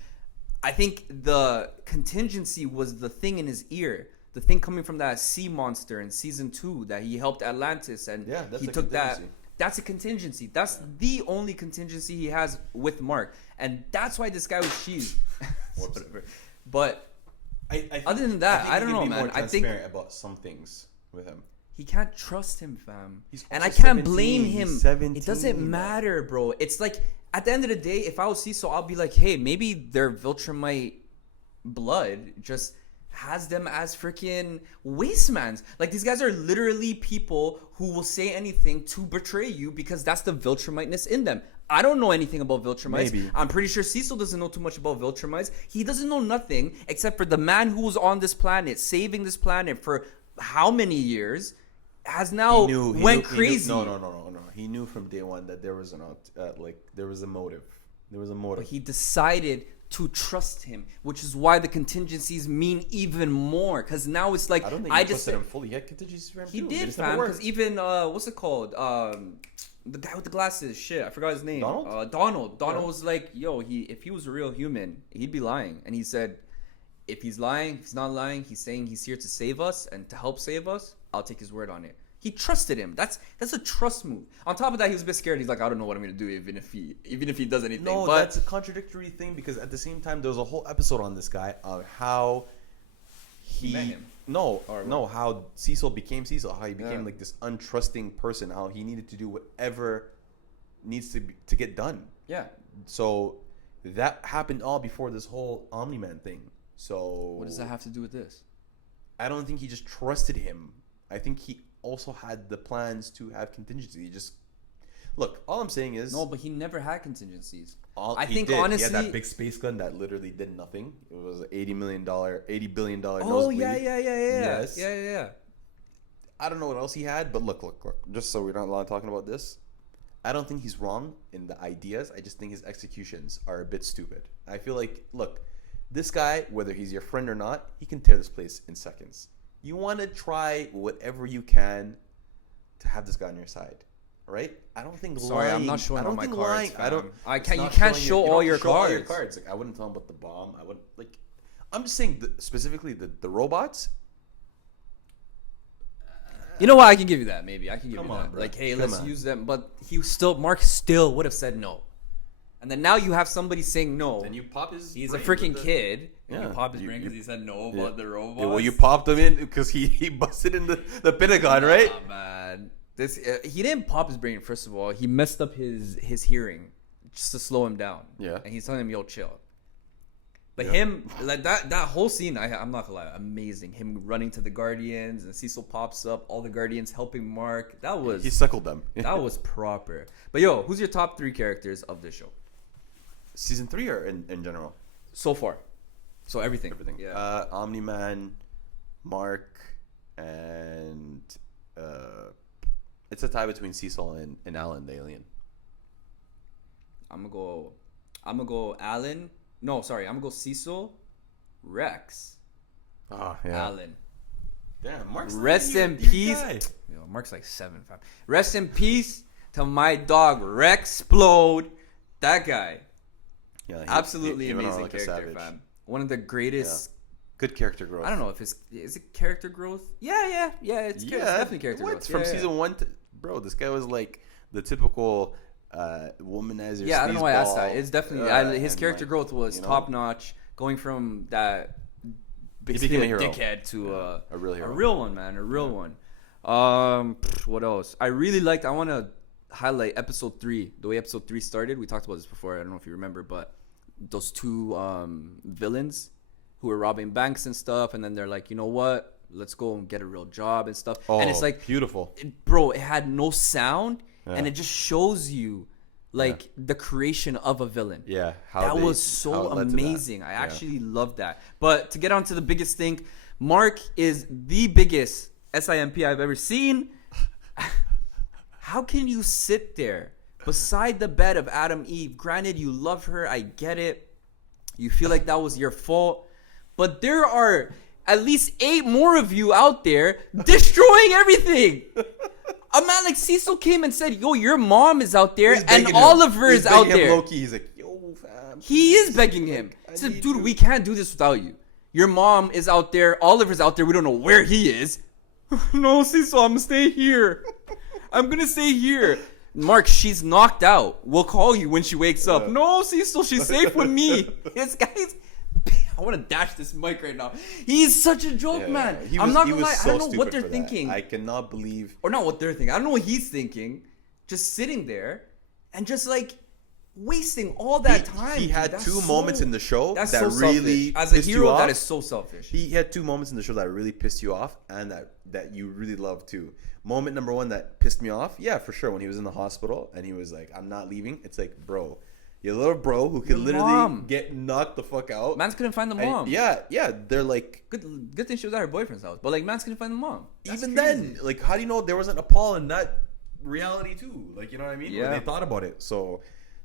I think the contingency was the thing in his ear. The thing coming from that sea monster in season 2 that he helped Atlantis and he took that. That's a contingency. That's the only contingency he has with Mark. And that's why this guy was cheese. Whatever. But other than that, I don't know, man. I think about some things with him. He can't trust him, fam. And I can't blame him. 17, it doesn't matter, bro. It's like, at the end of the day, if I was Cecil, I'll be like, hey, maybe their Viltrumite blood just has them as freaking wastemans. Like, these guys are literally people who will say anything to betray you because that's the Viltrumiteness in them. I don't know anything about Viltrumites. Maybe. I'm pretty sure Cecil doesn't know too much about Viltrumites. He doesn't know nothing except for the man who was on this planet, saving this planet for how many years, has now went crazy. No. He knew from day one that there was there was a motive. There was a motive. But he decided to trust him, which is why the contingencies mean even more. Because now it's like I don't think he trusted him fully. He had contingencies for him he too. Did, fam. Because even what's it called? The guy with the glasses. Shit, I forgot his name. Donald. Donald was like, yo, if he was a real human, he'd be lying. And he said, if he's lying, if he's not lying, he's saying he's here to save us and to help save us. I'll take his word on it. He trusted him. That's a trust move. On top of that, he was a bit scared. He's like, I don't know what I'm gonna do even if he does anything. No, but that's a contradictory thing because at the same time, there was a whole episode on this guy of how he met him. How Cecil became Cecil. How he became like this untrusting person. How he needed to do whatever needs to get done. Yeah. So that happened all before this whole Omni-Man thing. So what does that have to do with this? I don't think he just trusted him. I think he also had the plans to have contingency. He just look. All I'm saying is no, but he never had contingencies. Honestly, he had that big space gun that literally did nothing. It was $80 billion. Oh yeah. Yes. Yeah. I don't know what else he had, but look. Just so we're not talking about this, I don't think he's wrong in the ideas. I just think his executions are a bit stupid. I feel like, look, this guy, whether he's your friend or not, he can tear this place in seconds. You want to try whatever you can to have this guy on your side, right? I don't think Sorry, lying. I'm not showing all my cards. I can't. You can't show all your cards. Like, I wouldn't tell him about the bomb. I wouldn't like. I'm just saying specifically the robots. You know what? I can give you that. Maybe I can give you that. Bro. Like, hey, let's use them. But Mark still would have said no. And then now you have somebody saying no. Then you pop his. He's a freaking kid. Yeah. You pop his brain because he said no about the robots. Yeah, well, you popped him in because he busted in the Pentagon, right? Oh man, he didn't pop his brain. First of all, he messed up his hearing just to slow him down. Yeah. And he's telling him, "Yo, chill." But him, like that whole scene, I'm not gonna lie, amazing. Him running to the Guardians and Cecil pops up, all the Guardians helping Mark. That was he suckled them. That was proper. But yo, who's your top 3 characters of this show? Season 3 or in general? So far. So everything. Yeah. Omni-Man, Mark, and it's a tie between Cecil and Alan the alien. I'm gonna go Alan. No, sorry. I'm gonna go Cecil, Rex, Oh yeah. Alan. Damn, Mark's Rest your in peace. guy. Yo, Mark's like 7, fam. Rest in peace to my dog Rexplode. That guy, Yeah, absolutely he went on amazing like a character, savage. fam. One of the greatest. Good character growth. I don't know if is it character growth? Yeah. It's definitely character what? growth. From Yeah. season 1 to bro, this guy was like the typical womanizer. Yeah, I don't know why I asked that. sleazeball, It's definitely his and, character like, growth was you know? top notch, going from that basically became a a hero. dickhead to a real hero. a real one, man, a real one. What else? I really liked. I want to highlight episode 3. The way episode 3 started. We talked about this before. I don't know if you remember, but those two villains who were robbing banks and stuff, and then they're like, you know what? Let's go and get a real job and stuff. Oh, and it's like, beautiful. bro, it had no sound, Yeah. and it just shows you like the creation of a villain. Yeah, That was how so it led to that. amazing. I Yeah. actually loved that. But to get on to the biggest thing, Mark is the biggest SIMP I've ever seen. How can you sit there beside the bed of Adam Eve? Granted, you love her. I get it. You feel like that was your fault. But there are at least 8 more of you out there destroying everything. A man like Cecil came and said, yo, your mom is out there, He's and begging him. Oliver He's is out begging him there. low-key. He's like, yo, fam. He is begging him. I He said, need dude, you." we can't do this without you. Your mom is out there. Oliver's out there. We don't know where he is. No, Cecil, I'm going to stay here. I'm going to stay here. Mark, she's knocked out. We'll call you when she wakes up. No, Cecil, she's safe with me. This guy's... I want to dash this mic right now. He's such a joke, Yeah, man. he I'm was- not he going to was lie. so I don't know what stupid they're for that. thinking. I cannot believe. Or not what they're thinking. I don't know what he's thinking. Just sitting there and just like wasting all that time. He dude. had That's 2 so- moments in the show That's that so really selfish. As a pissed you hero, off. that is so selfish. He had 2 moments in the show that really pissed you off, and that you really loved too. Moment number 1 that pissed me off, yeah, for sure. When he was in the hospital and he was like, "I'm not leaving." It's like, bro, your little bro who could Your literally mom. get knocked the fuck out. Mans couldn't find the And mom. yeah, they're like. Good thing she was at her boyfriend's house. But like, Mans couldn't find the mom. That's Even crazy. then, like, how do you know there wasn't a Paul in that reality too? Like, you know what I mean? Yeah. When they thought about it, so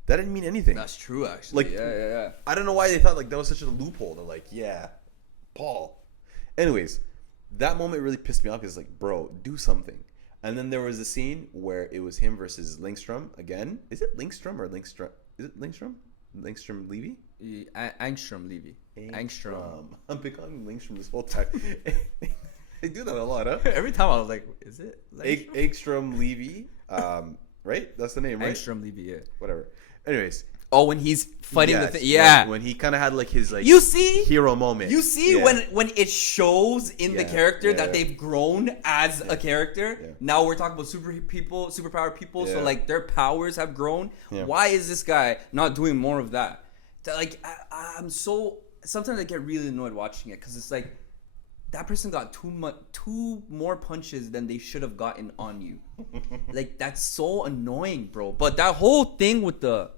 that didn't mean anything. That's true, actually. Like- yeah. I don't know why they thought like that was such a loophole. They're like, yeah, Paul. Anyways, that moment really pissed me off because like, bro, do something. And then there was a scene where it was him versus Lindstrom again. Is it Lindstrom or Lindstrom? Is it Lindstrom? Lindstrom Levy? Angstrom Levy. Angstrom. I've been calling him Lindstrom this whole time. They do that a lot, huh? Every time I was like, is it? Egstrom Levy. Right? That's the name, right? Angstrom Levy, yeah. Whatever. Anyways. Oh, when he's fighting the yes, thing. Yeah. When he kind of had like his like You see? hero moment. You see Yeah. when it shows in the Yeah, character yeah, that yeah. they've grown as a character. Yeah. Now we're talking about superpower people. So Yeah. like their powers have grown. Yeah. Why is this guy not doing more of that? Like I'm so sometimes I get really annoyed watching it because it's like that person got two more punches than they should have gotten on you. Like that's so annoying, bro. But that whole thing with the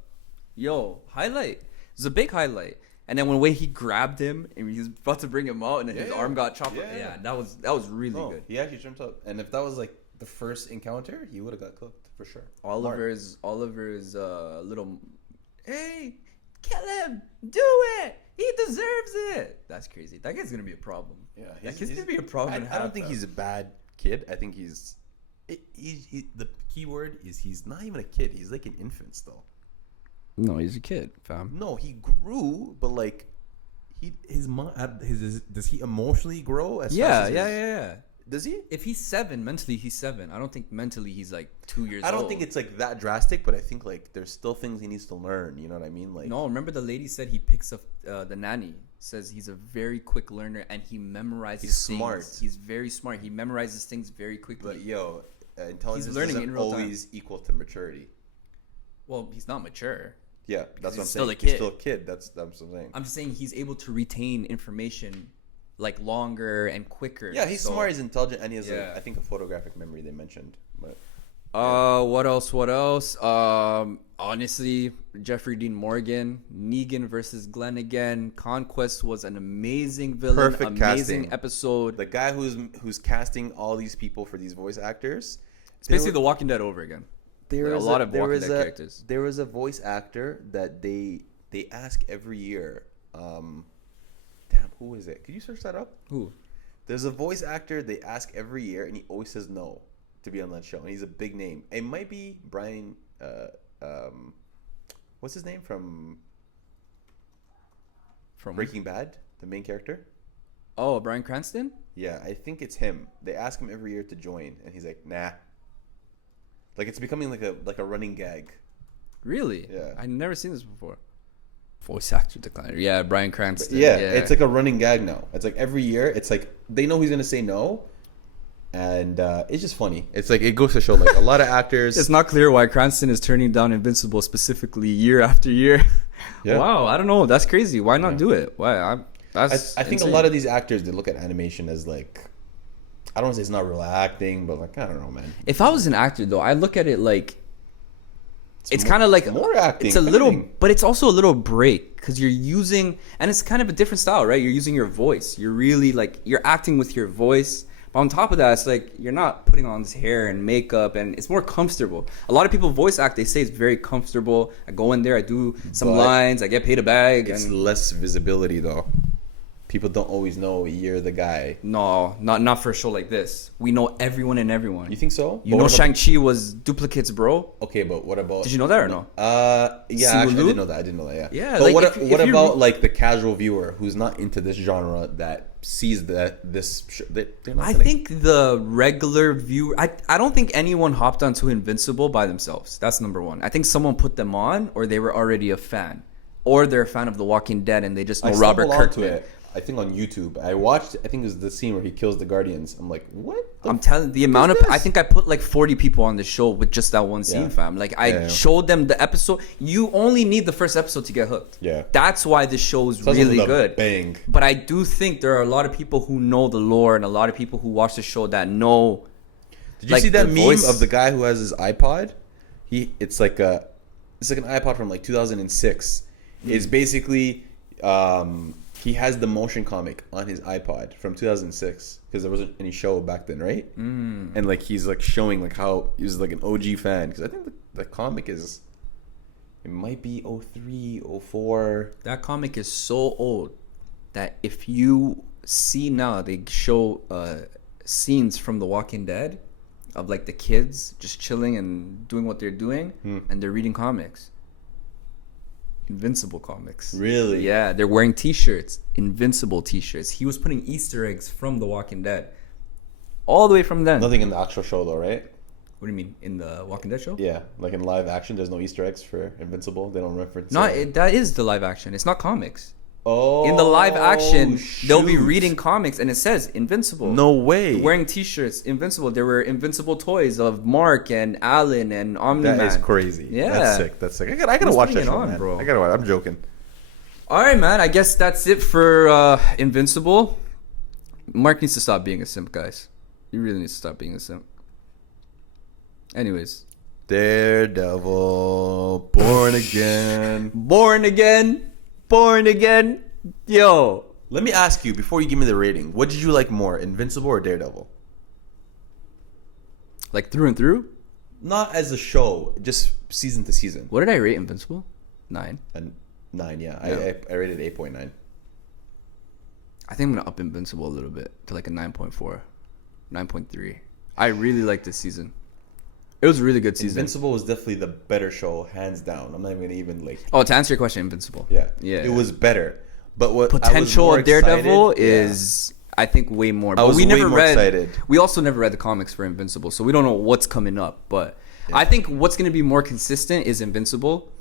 highlight. It's a big highlight. And then when he grabbed him and he was about to bring him out and then his arm got chopped off. Yeah, that was really good. He actually jumped up. And if that was like the first encounter, he would have got cooked for sure. Oliver's little, hey, kill him, do it. He deserves it. That's crazy. That guy's gonna be a problem. Yeah, that kid's gonna be a problem. I don't think he's a bad kid. I think he's the key word is he's not even a kid. He's like an infant still. No, he's a kid, fam. No, he grew, but like his mom. Does he emotionally grow? As fast as Yeah. Does he? If he's 7, mentally he's 7. I don't think mentally he's like 2 years old. I don't think it's like that drastic, but I think like there's still things he needs to learn. You know what I mean? Like No, remember the lady said he picks up the nanny. Says he's a very quick learner and he memorizes He's things. smart. He's very smart. He memorizes things very quickly. But intelligence learning isn't in real time. always equal to maturity. Well, he's not mature. Yeah, that's what I'm he's still saying. a kid. He's still a kid. That's what I'm saying. I'm just saying he's able to retain information like longer and quicker. Yeah, he's So- smart, he's intelligent, and he has Yeah. like, I think a photographic memory they mentioned. But What else? Honestly, Jeffrey Dean Morgan, Negan versus Glenn again. Conquest was an amazing villain, Perfect amazing casting. episode. the guy who's casting all these people for these voice actors, It's basically The Walking Dead over again. there a is lot of there Walking is Dead characters. There was a voice actor that they ask every year Damn, who is it? Could you search that up? Who? There's a voice actor they ask every year, and he always says no to be on that show. And he's a big name. It might be Brian. What's his name from Breaking Bad? The main character. Oh, Bryan Cranston? Yeah, I think it's him. They ask him every year to join, and he's like, nah. Like it's becoming like a running gag. Really? Yeah. I've never seen this before. Voice actor decliner. Yeah, Bryan Cranston. Yeah, it's like a running gag now. It's like every year, it's like they know he's gonna say no, and it's just funny. It's like it goes to show like a lot of actors. It's not clear why Cranston is turning down Invincible specifically year after year. Yeah. Wow, I don't know. That's crazy. Why not do it? Why? I think a lot of these actors, they look at animation as like, I don't want to say it's not real acting, but like I don't know, man. If I was an actor though, I look at it like it's kind of like more acting. It's a little, but it's also a little break because you're using, and it's kind of a different style, right? You're using your voice. You're really like you're acting with your voice. But on top of that, it's like you're not putting on this hair and makeup, and it's more comfortable. A lot of people voice act. They say it's very comfortable. I go in there, I do some lines, I get paid a bag. It's less visibility though. People don't always know you're the guy. No, not for a show like this. We know everyone and everyone. You think so? You know Shang-Chi was duplicates, bro. Okay, but what about... Did you know that or no? Yeah, actually, I did know that. I didn't know that, yeah. Yeah, but like what about like the casual viewer who's not into this genre that sees they're not I think the regular viewer... I don't think anyone hopped onto Invincible by themselves. That's number one. I think someone put them on, or they were already a fan. Or they're a fan of The Walking Dead and they just know Robert Kirkman. I think on YouTube. I watched, I think it was the scene where he kills the Guardians. I'm like, what? I'm telling the amount of, I think I put like 40 people on the show with just that one scene, fam. Like I showed them the episode. You only need the first episode to get hooked. Yeah. That's why this show is really good. Bang. But I do think there are a lot of people who know the lore and a lot of people who watch the show that know. Did you see that meme of the guy who has his iPod? It's like an iPod from like 2006. It's basically, he has the motion comic on his iPod from 2006 because there wasn't any show back then, right? And like he's like showing like how he was like an OG fan because I think the comic it might be 03, 04. That comic is so old that if you see now, they show scenes from The Walking Dead of like the kids just chilling and doing what they're doing, and they're reading comics. Invincible comics. Really? Yeah, they're wearing t-shirts, Invincible t-shirts. He was putting Easter eggs from The Walking Dead. All the way from then. Nothing in the actual show though, right? What do you mean? In the Walking Dead show? Yeah, like in live action, there's no Easter eggs for Invincible. They don't reference that is the live action. It's not comics. Oh, in the live action, they'll be reading comics and it says Invincible. No way. They're wearing t-shirts, Invincible. There were Invincible toys of Mark and Alan and Omni-Man. That is crazy. Yeah. That's sick. I gotta watch that show, man. Bro. I gotta watch. I'm joking. All right, man. I guess that's it for Invincible. Mark needs to stop being a simp, guys. He really needs to stop being a simp. Anyways. Daredevil, born again. Born again. Born again. Yo. Let me ask you, before you give me the rating, what did you like more, Invincible or Daredevil? Like through and through? Not as a show, just season to season. What did I rate Invincible? 9. 9, yeah. I rated 8.9. I think I'm going to up Invincible a little bit to like a 9.4, 9.3. I really liked this season. It was a really good season. Invincible was definitely the better show, hands down. I'm not even even like... Oh, to answer your question, Invincible. Yeah. It was better. But what potential of Daredevil is, I think, way more. But we never read. Excited. We also never read the comics for Invincible, so we don't know what's coming up. But I think what's going to be more consistent is Invincible.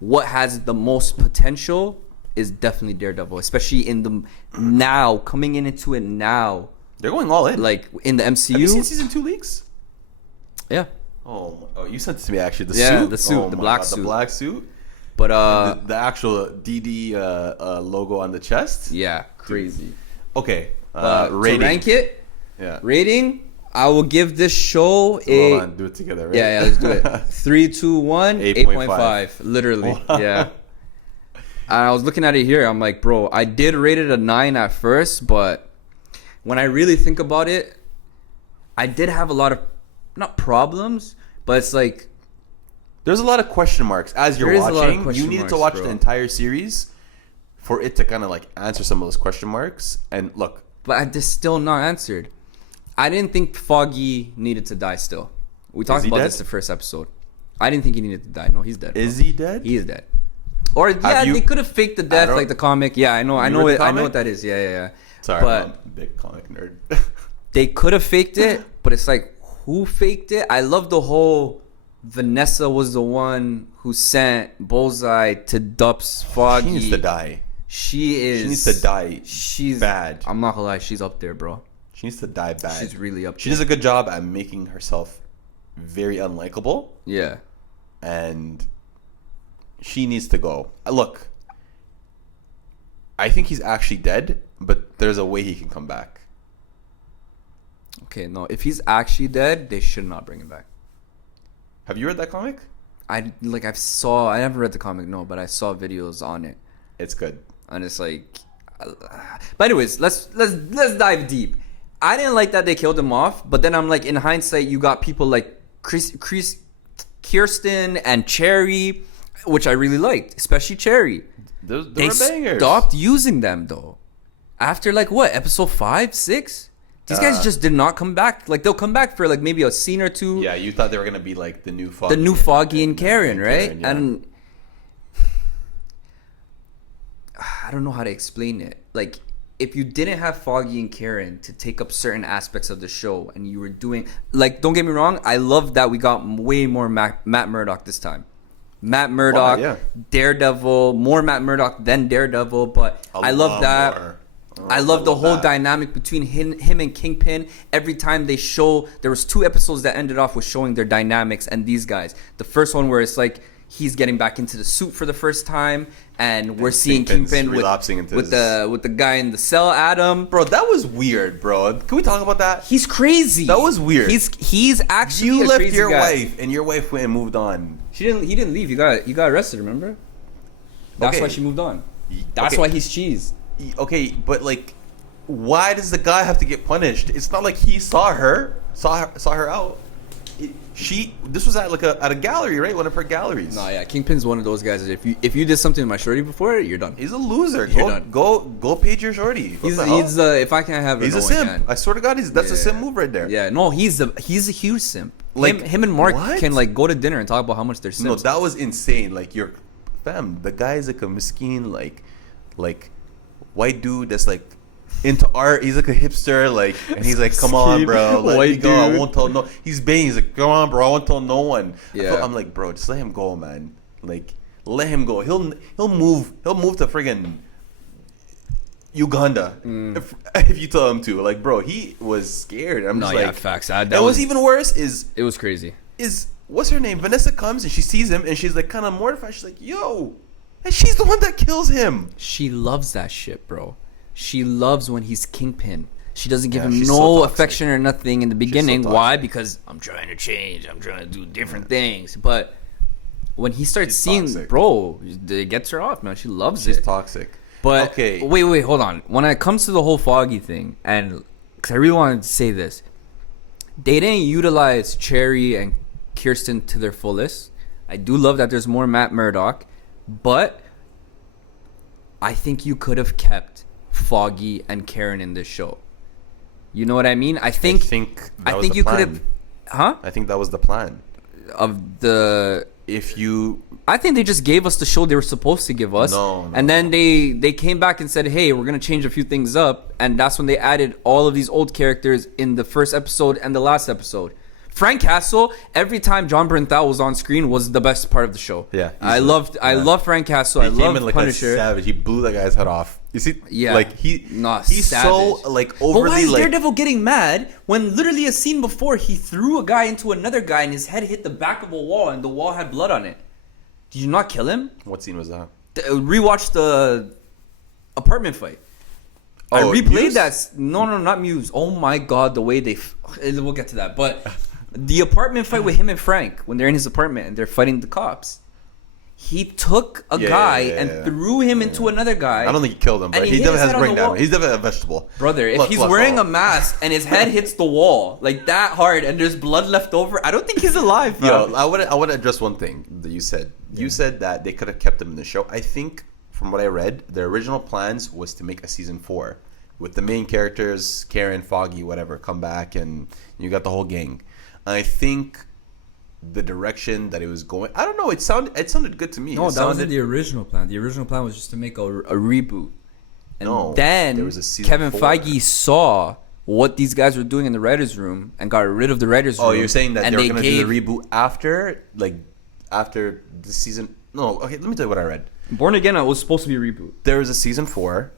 What has the most potential is definitely Daredevil, especially in the now, coming into it now. They're going all in. Like in the MCU. Have you seen season 2 leaks? Yeah. Oh, you sent it to me actually. The suit, the black suit. The black suit. But the actual DD logo on the chest. Yeah, crazy. Dude. Okay. Rating. To rank it. Yeah. Rating. I will give this show a. Hold on, do it together. Right? Yeah, let's do it. 3, 2, 1, 8.5. Literally. Wow. Yeah. I was looking at it here. I'm like, bro, I did rate it a 9 at first, but when I really think about it, I did have a lot of not problems, but it's like there's a lot of question marks as you're watching. You needed to watch the entire series for it to kind of like answer some of those question marks. And look, But it's still not answered. I didn't think Foggy needed to die still. We talked about this the first episode. I didn't think he needed to die. No, he's dead. Is he dead? He is dead. Or yeah, they could have faked the death like the comic. Yeah, I know what that is. Yeah. Sorry, but I'm a big comic nerd. they could have faked it, but it's like, who faked it? I love the whole Vanessa was the one who sent Bullseye to Dup's Foggy. She needs to die. She needs to die. She's bad. I'm not gonna lie, she's up there, bro. She needs to die bad. She's really up there. She does a good job at making herself very unlikable. Yeah. And she needs to go. Look, I think he's actually dead, but there's a way he can come back. Okay, no, if he's actually dead, they should not bring him back. Have you read that comic? I never read the comic, no, but I saw videos on it. It's good. And it's like, but anyways, let's dive deep. I didn't like that they killed him off, but then I'm like, in hindsight, you got people like Kirsten and Cherry, which I really liked, especially Cherry. They were bangers. Stopped using them though. After like what, episode 5, 6? These guys just did not come back. Like they'll come back for like maybe a scene or two. Yeah, you thought they were gonna be like the new Foggy. The new Foggy and Karen, right? Karen, yeah. And I don't know how to explain it. Like, if you didn't have Foggy and Karen to take up certain aspects of the show, and you were doing, like, don't get me wrong, I love that we got way more Matt Murdock this time. Matt Murdock, Daredevil, more Matt Murdock than Daredevil, but I love that. I love the whole dynamic between him and Kingpin. Every time they show, there was 2 episodes that ended off with showing their dynamics and these guys. The first one where it's like he's getting back into the suit for the first time, and we're seeing Kingpin with the guy in the cell, Adam. Bro, that was weird, bro. Can we talk about that? He's crazy. That was weird. He's actually you a left crazy your guy. wife, and your wife went and moved on. He didn't leave. You got arrested. Remember? That's why she moved on. That's why he's cheese. Okay, but like, why does the guy have to get punished? It's not like he saw her out. This was at a gallery, right? One of her galleries. No, yeah, Kingpin's one of those guys that if you did something to my shorty before, you're done. He's a loser. You're done. Go page your shorty. He's if I can't have it, he's a simp. I swear to God, that's a simp move right there. Yeah, no, he's a huge simp. Like him and Mark can like go to dinner and talk about how much they're simps. No, that was insane. Like the guy is like a miskin, like white dude that's like into art. He's like a hipster, like, and he's like, "Come on, bro, let me go. I won't tell no." He's banging. He's like, "Come on, bro, I won't tell no one." Yeah. I'm like, bro, just let him go, man. Like, let him go. He'll move to friggin' Uganda if you tell him to. Like, bro, he was scared. I'm just like, facts. And what's even worse it was crazy. What's her name? Vanessa comes and she sees him and she's like kind of mortified. She's like, "Yo," and she's the one that kills him. She loves that shit, bro. She loves when he's Kingpin. She doesn't give him no so affection or nothing in the beginning. Why? Because I'm trying to change. I'm trying to do different things. But when he starts seeing, toxic. Bro, it gets her off, man. She loves it. She's toxic. But wait, hold on. When it comes to the whole Foggy thing, and because I really wanted to say this, they didn't utilize Cherry and Kirsten to their fullest. I do love that there's more Matt Murdock, but I think you could have kept Foggy and Karen in this show. You know what I mean? I think you could have, I think that was the plan of the. I think they just gave us the show they were supposed to give us. And then they came back and said, "Hey, we're gonna change a few things up," and that's when they added all of these old characters in the first episode and the last episode. Frank Castle, every time John Bernthal was on screen, was the best part of the show. Yeah, I love Frank Castle. I love like Punisher. A savage. He blew that guy's head off. You see, yeah, like he's savage. So like overly. But why is Daredevil getting mad when literally a scene before he threw a guy into another guy and his head hit the back of a wall and the wall had blood on it? Did you not kill him? What scene was that? Rewatch the apartment fight. I replayed that. No, not Muse. Oh my God, the way we'll get to that. But the apartment fight with him and Frank when they're in his apartment and they're fighting the cops. He took a guy and threw him into another guy. I don't think he killed him, but he definitely has brain damage. He's definitely a vegetable. Brother, if he's wearing a mask and his head hits the wall like that hard and there's blood left over, I don't think he's alive, bro. Yo, I want to address one thing that you said. You said that they could have kept him in the show. I think from what I read, the original plans was to make a season 4 with the main characters, Karen, Foggy, whatever, come back, and you got the whole gang. I think the direction that it was going, I don't know, it sounded good to me. No, that wasn't the original plan. The original plan was just to make a reboot. And No, then there was a season Kevin 4. Feige saw what these guys were doing in the writers' room and got rid of the writers' room. Oh, you're saying that and they're going to do the reboot after the season? No, okay, let me tell you what I read. Born Again was supposed to be a reboot. There was a season 4,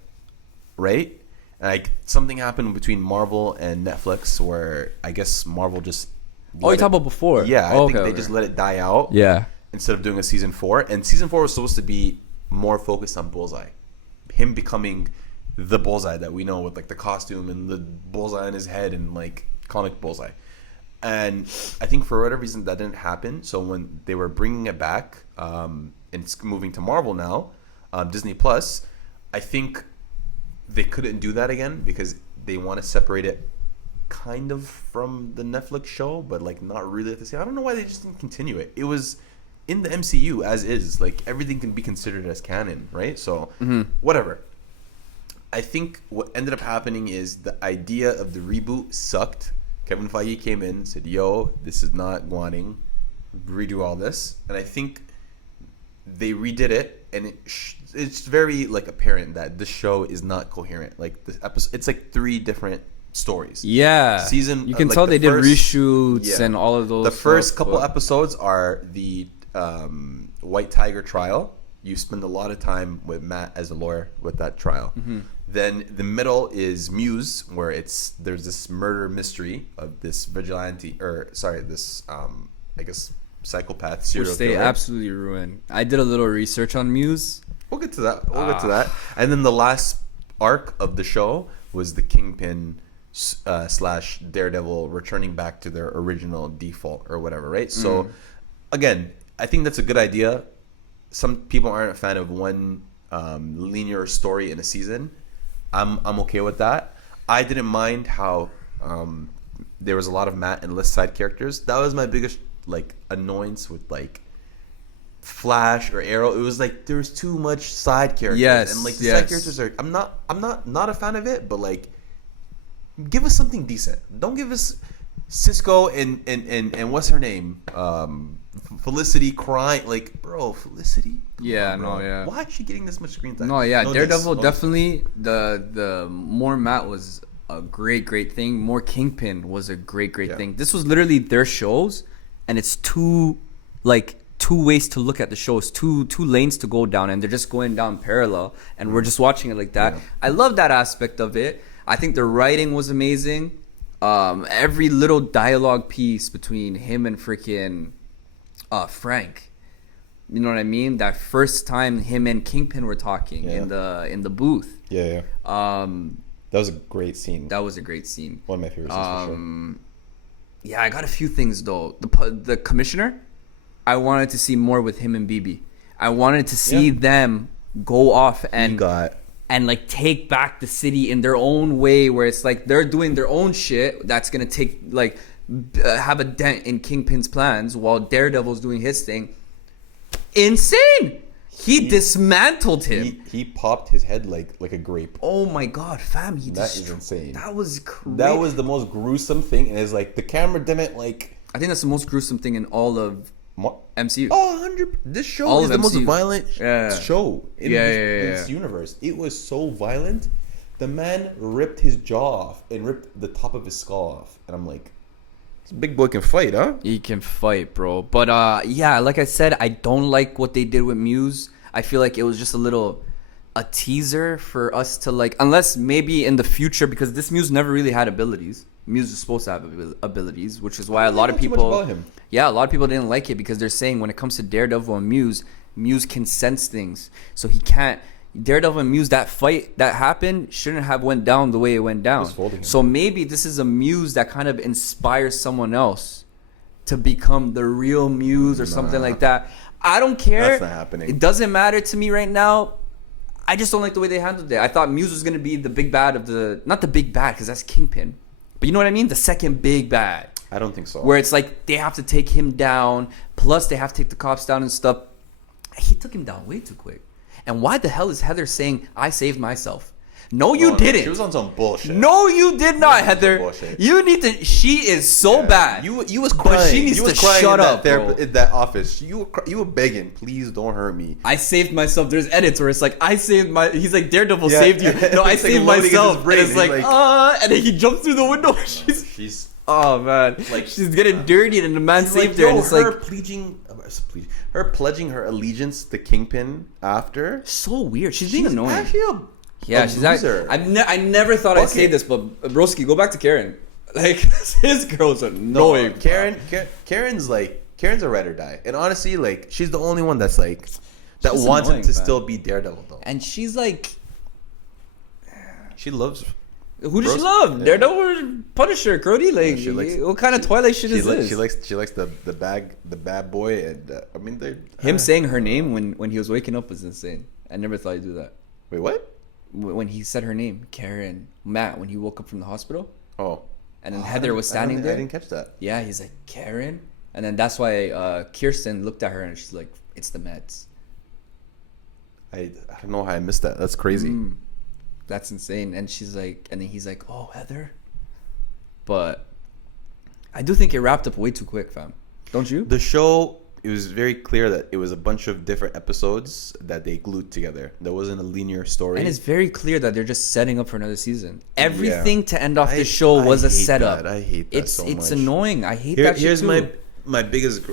right? Like, something happened between Marvel and Netflix where I guess Marvel just... Oh, you talking about before? Yeah, I Oh, think okay, they okay. just let it die out. Yeah. Instead of doing a season 4. And season 4 was supposed to be more focused on Bullseye. Him becoming the Bullseye that we know with, like, the costume and the bullseye on his head and, like, comic Bullseye. And I think for whatever reason that didn't happen. So when they were bringing it back, and it's moving to Marvel now, Disney Plus, I think they couldn't do that again because they want to separate it kind of from the Netflix show, but like not really at the same. I don't know why they just didn't continue it. It was in the MCU as is. Like everything can be considered as canon, right? So whatever. I think what ended up happening is the idea of the reboot sucked. Kevin Feige came in, said, "Yo, this is not wanting redo all this," and I think they redid it, and it's very like apparent that the show is not coherent. Like the episode, it's like 3 different stories. Yeah. You can tell they did reshoots and all of those. The first couple episodes are the White Tiger trial. You spend a lot of time with Matt as a lawyer with that trial. Then the middle is Muse, where there's this murder mystery of this I guess psychopath serial which they killer. absolutely ruined. I did a little research on Muse. We'll get to that. And then the last arc of the show was the Kingpin / Daredevil returning back to their original default or whatever, right? So again, I think that's a good idea. Some people aren't a fan of one linear story in a season. I'm okay with that. I didn't mind how there was a lot of Matt and Liz side characters. That was my biggest like annoyance with like Flash or Arrow. It was like there was too much side characters. Yes, and like the side characters are. I'm not a fan of it, but like give us something decent. Don't give us Cisco and what's her name? Felicity crying. Like, bro, Felicity? Yeah, bro. no, yeah. Why is she getting this much screen time? No, yeah, Daredevil this. definitely. The more Matt was a great thing. More Kingpin was a great thing. This was literally their shows, and it's two ways to look at the shows, two lanes to go down, and they're just going down parallel, and we're just watching it like that. Yeah. I love that aspect of it. I think the writing was amazing. Every little dialogue piece between him and freaking Frank. You know what I mean? That first time him and Kingpin were talking in the booth. Yeah. That was a great scene. That was a great scene. One of my favorite scenes for sure. Yeah, I got a few things though. The commissioner, I wanted to see more with him and BB. I wanted to see them go off and like take back the city in their own way, where it's like they're doing their own shit that's gonna take like have a dent in Kingpin's plans while Daredevil's doing his thing. Insane. He dismantled him. He popped his head like a grape. Oh my god, fam! That is insane. That was crazy. That was the most gruesome thing, and it's like the camera didn't like. I think that's the most gruesome thing in all of MCU. Oh, 100. This show All is of the most MCU. violent show in this Yeah. universe. It was so violent. The man ripped his jaw off and ripped the top of his skull off, and I'm like, this big boy can fight, huh? He can fight, bro. But yeah, like I said, I don't like what they did with Muse. I feel like it was just a teaser for us to like, unless maybe in the future, because this Muse never really had abilities. Muse is supposed to have abilities, which is why a lot of people, a lot of people didn't like it, because they're saying when it comes to Daredevil and Muse can sense things, so he can't. Daredevil and Muse, that fight that happened shouldn't have went down the way it went down. So maybe this is a Muse that kind of inspires someone else to become the real Muse or something like that. I don't care. That's not happening. It doesn't matter to me right now. I just don't like the way they handled it. I thought Muse was going to be the big bad of not the big bad, because that's Kingpin. But you know what I mean? The second big bad. I don't think so. Where it's like they have to take him down, plus they have to take the cops down and stuff. He took him down way too quick. And why the hell is Heather saying I saved myself? No, you No, didn't. She was on some bullshit. No, you did not, some Heather. bullshit. You need to. She is so bad. You was But crying. she needs you was to crying shut in up, bro. in that office. You were begging, please don't hurt me. I saved myself. There's edits where it's like I saved my. He's like Daredevil Yeah, saved you. yeah. No, I It's like saved loading in his myself. brain. And it's He's like, like- and then he jumps through the window. She's She's oh man, Like- she's getting dirtied, and the man She's saved like, her, and yo, it's her like pledging her allegiance to Kingpin after. so weird. She's being annoying. Actually Yeah, a she's loser. I never thought I'd Fuck say it. this, but Broski, go back to Karen. Like his girl's annoying. Karen's a ride or die, and honestly, like she's the only one that's like that She's wants annoying, him to man. still be Daredevil though. And she's like, She loves. who does she Bros- love? yeah. Daredevil or Punisher? Cody? Like, she likes- what kind of Twilight shit is this? She likes the bad boy, and I mean they're Him saying her name when he was waking up was insane. I never thought he'd do that. Wait, what? When he said her name, Karen, Matt, when he woke up from the hospital, Oh, and then Heather was standing I there. didn't catch that. Yeah, he's like Karen, and then that's why Kirsten looked at her and she's like, "It's the meds." I don't know how I missed that. That's crazy. That's insane. And she's like, and then he's like, "Oh, Heather," but I do think it wrapped up way too quick, fam. Don't you? The show, it was very clear that it was a bunch of different episodes that they glued together. There wasn't a linear story. And it's very clear that they're just setting up for another season. Everything to end off the show I was a hate setup. that. I hate that It's so it's much. annoying. I hate that shit Here's too. my biggest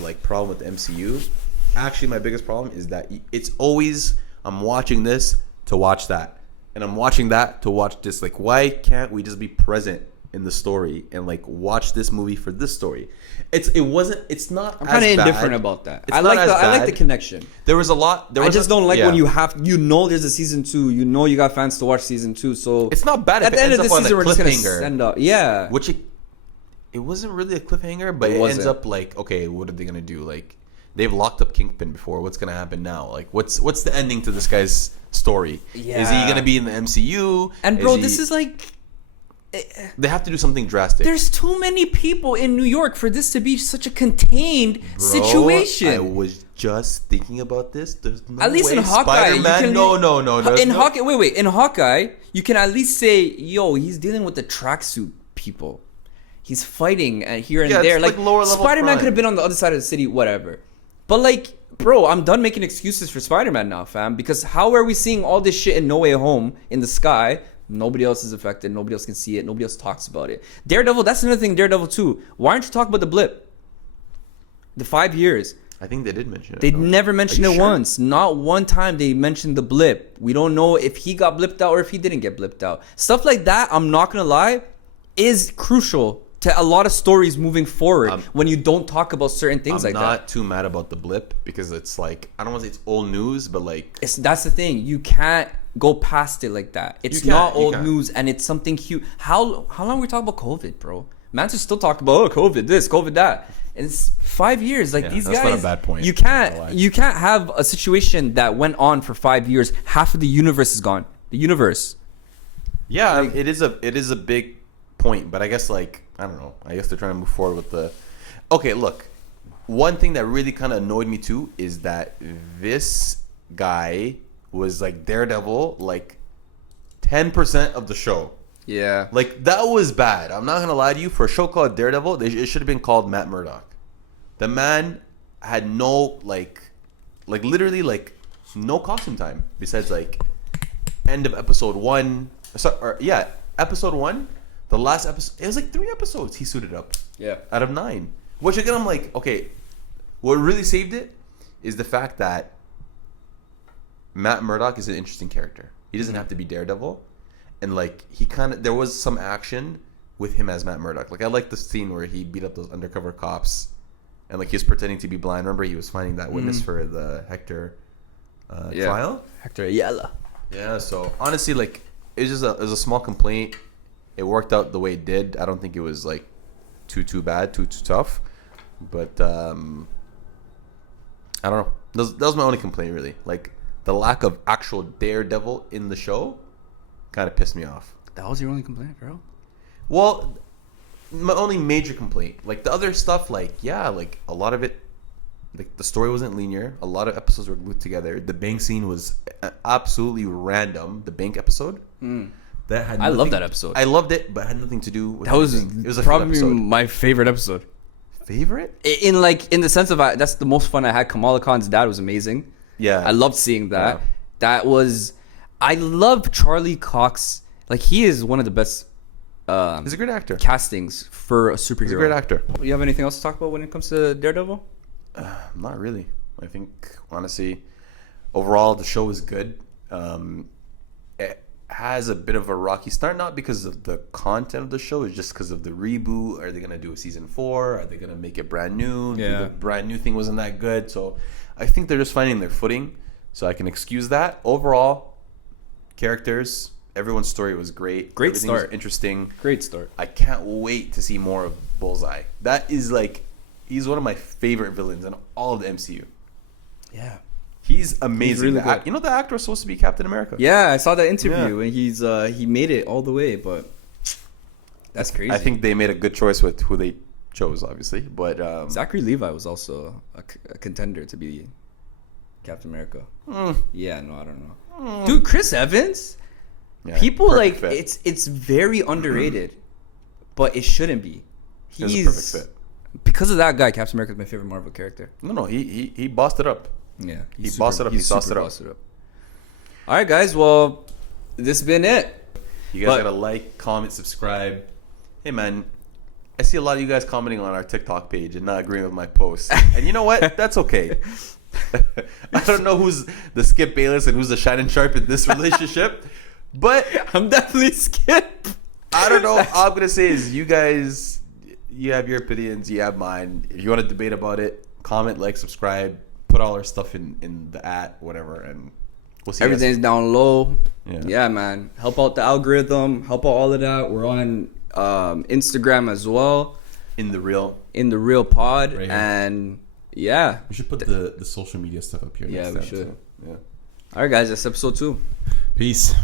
like problem with the MCU. Actually, my biggest problem is that it's always I'm watching this to watch that, and I'm watching that to watch this. Like, why can't we just be present in the story and like watch this movie for this story? It's not. I'm kind of indifferent about that. I like the connection. There was a lot. I just don't like when you know there's a season 2. You know you got fans to watch season 2. So It's not bad if at the it end of ends the up on a season we're just gonna cliffhanger. send up. Yeah. Which it wasn't really a cliffhanger, but It it ends wasn't. up like, okay, what are they gonna do? Like, they've locked up Kingpin before. What's gonna happen now? Like, what's the ending to this guy's story? Is he Yeah. gonna be in the MCU? And bro, he- this is like they have to do something drastic. there's too many people in New York for this to be such a contained Bro, situation. I was just thinking about this. There's no At least way in Hawkeye, you Spider-Man. can No. In no. Hawkeye, wait. In Hawkeye, you can at least say, "Yo, he's dealing with the tracksuit people. He's fighting here and Yeah, it's there." like lower level Spider-Man crime. could have been on the other side of the city, whatever. But like, bro, I'm done making excuses for Spider-Man now, fam. Because how are we seeing all this shit in No Way Home in the sky? Nobody else is affected. Nobody else can see it. Nobody else talks about it. Daredevil, that's another thing. Daredevil 2. Why aren't you talking about the blip? The 5 years. I think they did mention it. They no? never mentioned Are it you sure? once. Not one time they mentioned the blip. We don't know if he got blipped out or if he didn't get blipped out. Stuff like that, I'm not gonna lie, is crucial to a lot of stories moving forward when you don't talk about certain things I'm like that. not too mad about the blip because it's like, I don't want to say it's old news, but like That's the thing. You can't go past it like that. It's You not can't, you old can't. news, and it's something huge. How long we talk about COVID, bro? Man's still talking about COVID this, COVID that. And it's 5 years. Like Yeah, these that's guys, not a bad point. You I'm not gonna lie. can't have a situation that went on for 5 years. Half of the universe is gone. The universe. Yeah, it is a big point, but I guess like I don't know. I guess they're trying to move forward with the. Okay, look. One thing that really kind of annoyed me too is that this guy was like Daredevil, like 10% of the show. Yeah. Like that was bad. I'm not gonna lie to you. For a show called Daredevil, it should have been called Matt Murdock. The man had no like literally like no costume time besides like end of episode 1. Episode 1. The last episode, it was like 3 episodes he suited up. Yeah. Out of 9. Which again, I'm like, okay, what really saved it is the fact that Matt Murdock is an interesting character. He doesn't have to be Daredevil. And like, there was some action with him as Matt Murdock. Like, I like the scene where he beat up those undercover cops and like he was pretending to be blind. Remember, he was finding that witness for the Hector trial? Hector Ayala. Yeah, so honestly, like, it was a small complaint. It worked out the way it did. I don't think it was like too bad, too tough. But I don't know. That was my only complaint, really. Like the lack of actual Daredevil in the show kind of pissed me off. That was your only complaint, bro? Well, my only major complaint, like the other stuff, like yeah, like a lot of it Like the story wasn't linear. A lot of episodes were glued together. The bank scene was absolutely random. The bank episode. That had I love nothing- that episode. I loved it, but it had nothing to do with That was anything. It was a fun probably episode. my favorite episode. Favorite? In the sense of that's the most fun I had. Kamala Khan's dad was amazing. Yeah. I loved seeing that. Yeah. That was. I love Charlie Cox. Like he is one of the best. He's a great actor. Castings for a superhero. He's a great actor. You have anything else to talk about when it comes to Daredevil? Not really. I think honestly, overall the show is good. It has a bit of a rocky start, not because of the content of the show, it's just because of the reboot. Are they gonna do a season 4? Are they gonna make it brand new? Yeah. The brand new thing wasn't that good, so I think they're just finding their footing. So I can excuse that. Overall, characters, everyone's story was great. Great Everything was start. interesting. Great start. I can't wait to see more of Bullseye. That is like, he's one of my favorite villains in all of the MCU. Yeah. He's amazing. really The good. you know the actor was supposed to be Captain America. Yeah, I saw that interview Yeah. and he's he made it all the way, but that's crazy. I think they made a good choice with who they chose, obviously. But Zachary Levi was also a contender to be Captain America. Yeah, no, I don't know. Dude, Chris Evans? yeah, People perfect like fit. it's very underrated, but it shouldn't be. He was a He's perfect fit. because of that guy. Captain America is my favorite Marvel character. No, he bossed it up. Yeah, He bossed it up, he he's sauced super it up. bossed it up. All right, guys. Well, this has been it. You guys But- gotta like, comment, subscribe. Hey man, I see a lot of you guys commenting on our TikTok page and not agreeing with my posts. And you know what? That's okay. I don't know who's the Skip Bayless and who's the Shannon Sharp in this relationship, but I'm definitely Skip. I don't know. All I'm gonna say is you guys, you have your opinions, you have mine. If you want to debate about it, comment, like, subscribe, put all our stuff in the whatever, and we'll see. Everything's down low. Yeah. Yeah, man. Help out the algorithm. Help out all of that. We're on Instagram as well, in the real. in the Real Pod, Right here. and yeah. We should put the social media stuff up here. Yeah, next we time, should. too. Yeah. All right, guys. That's episode 2. Peace.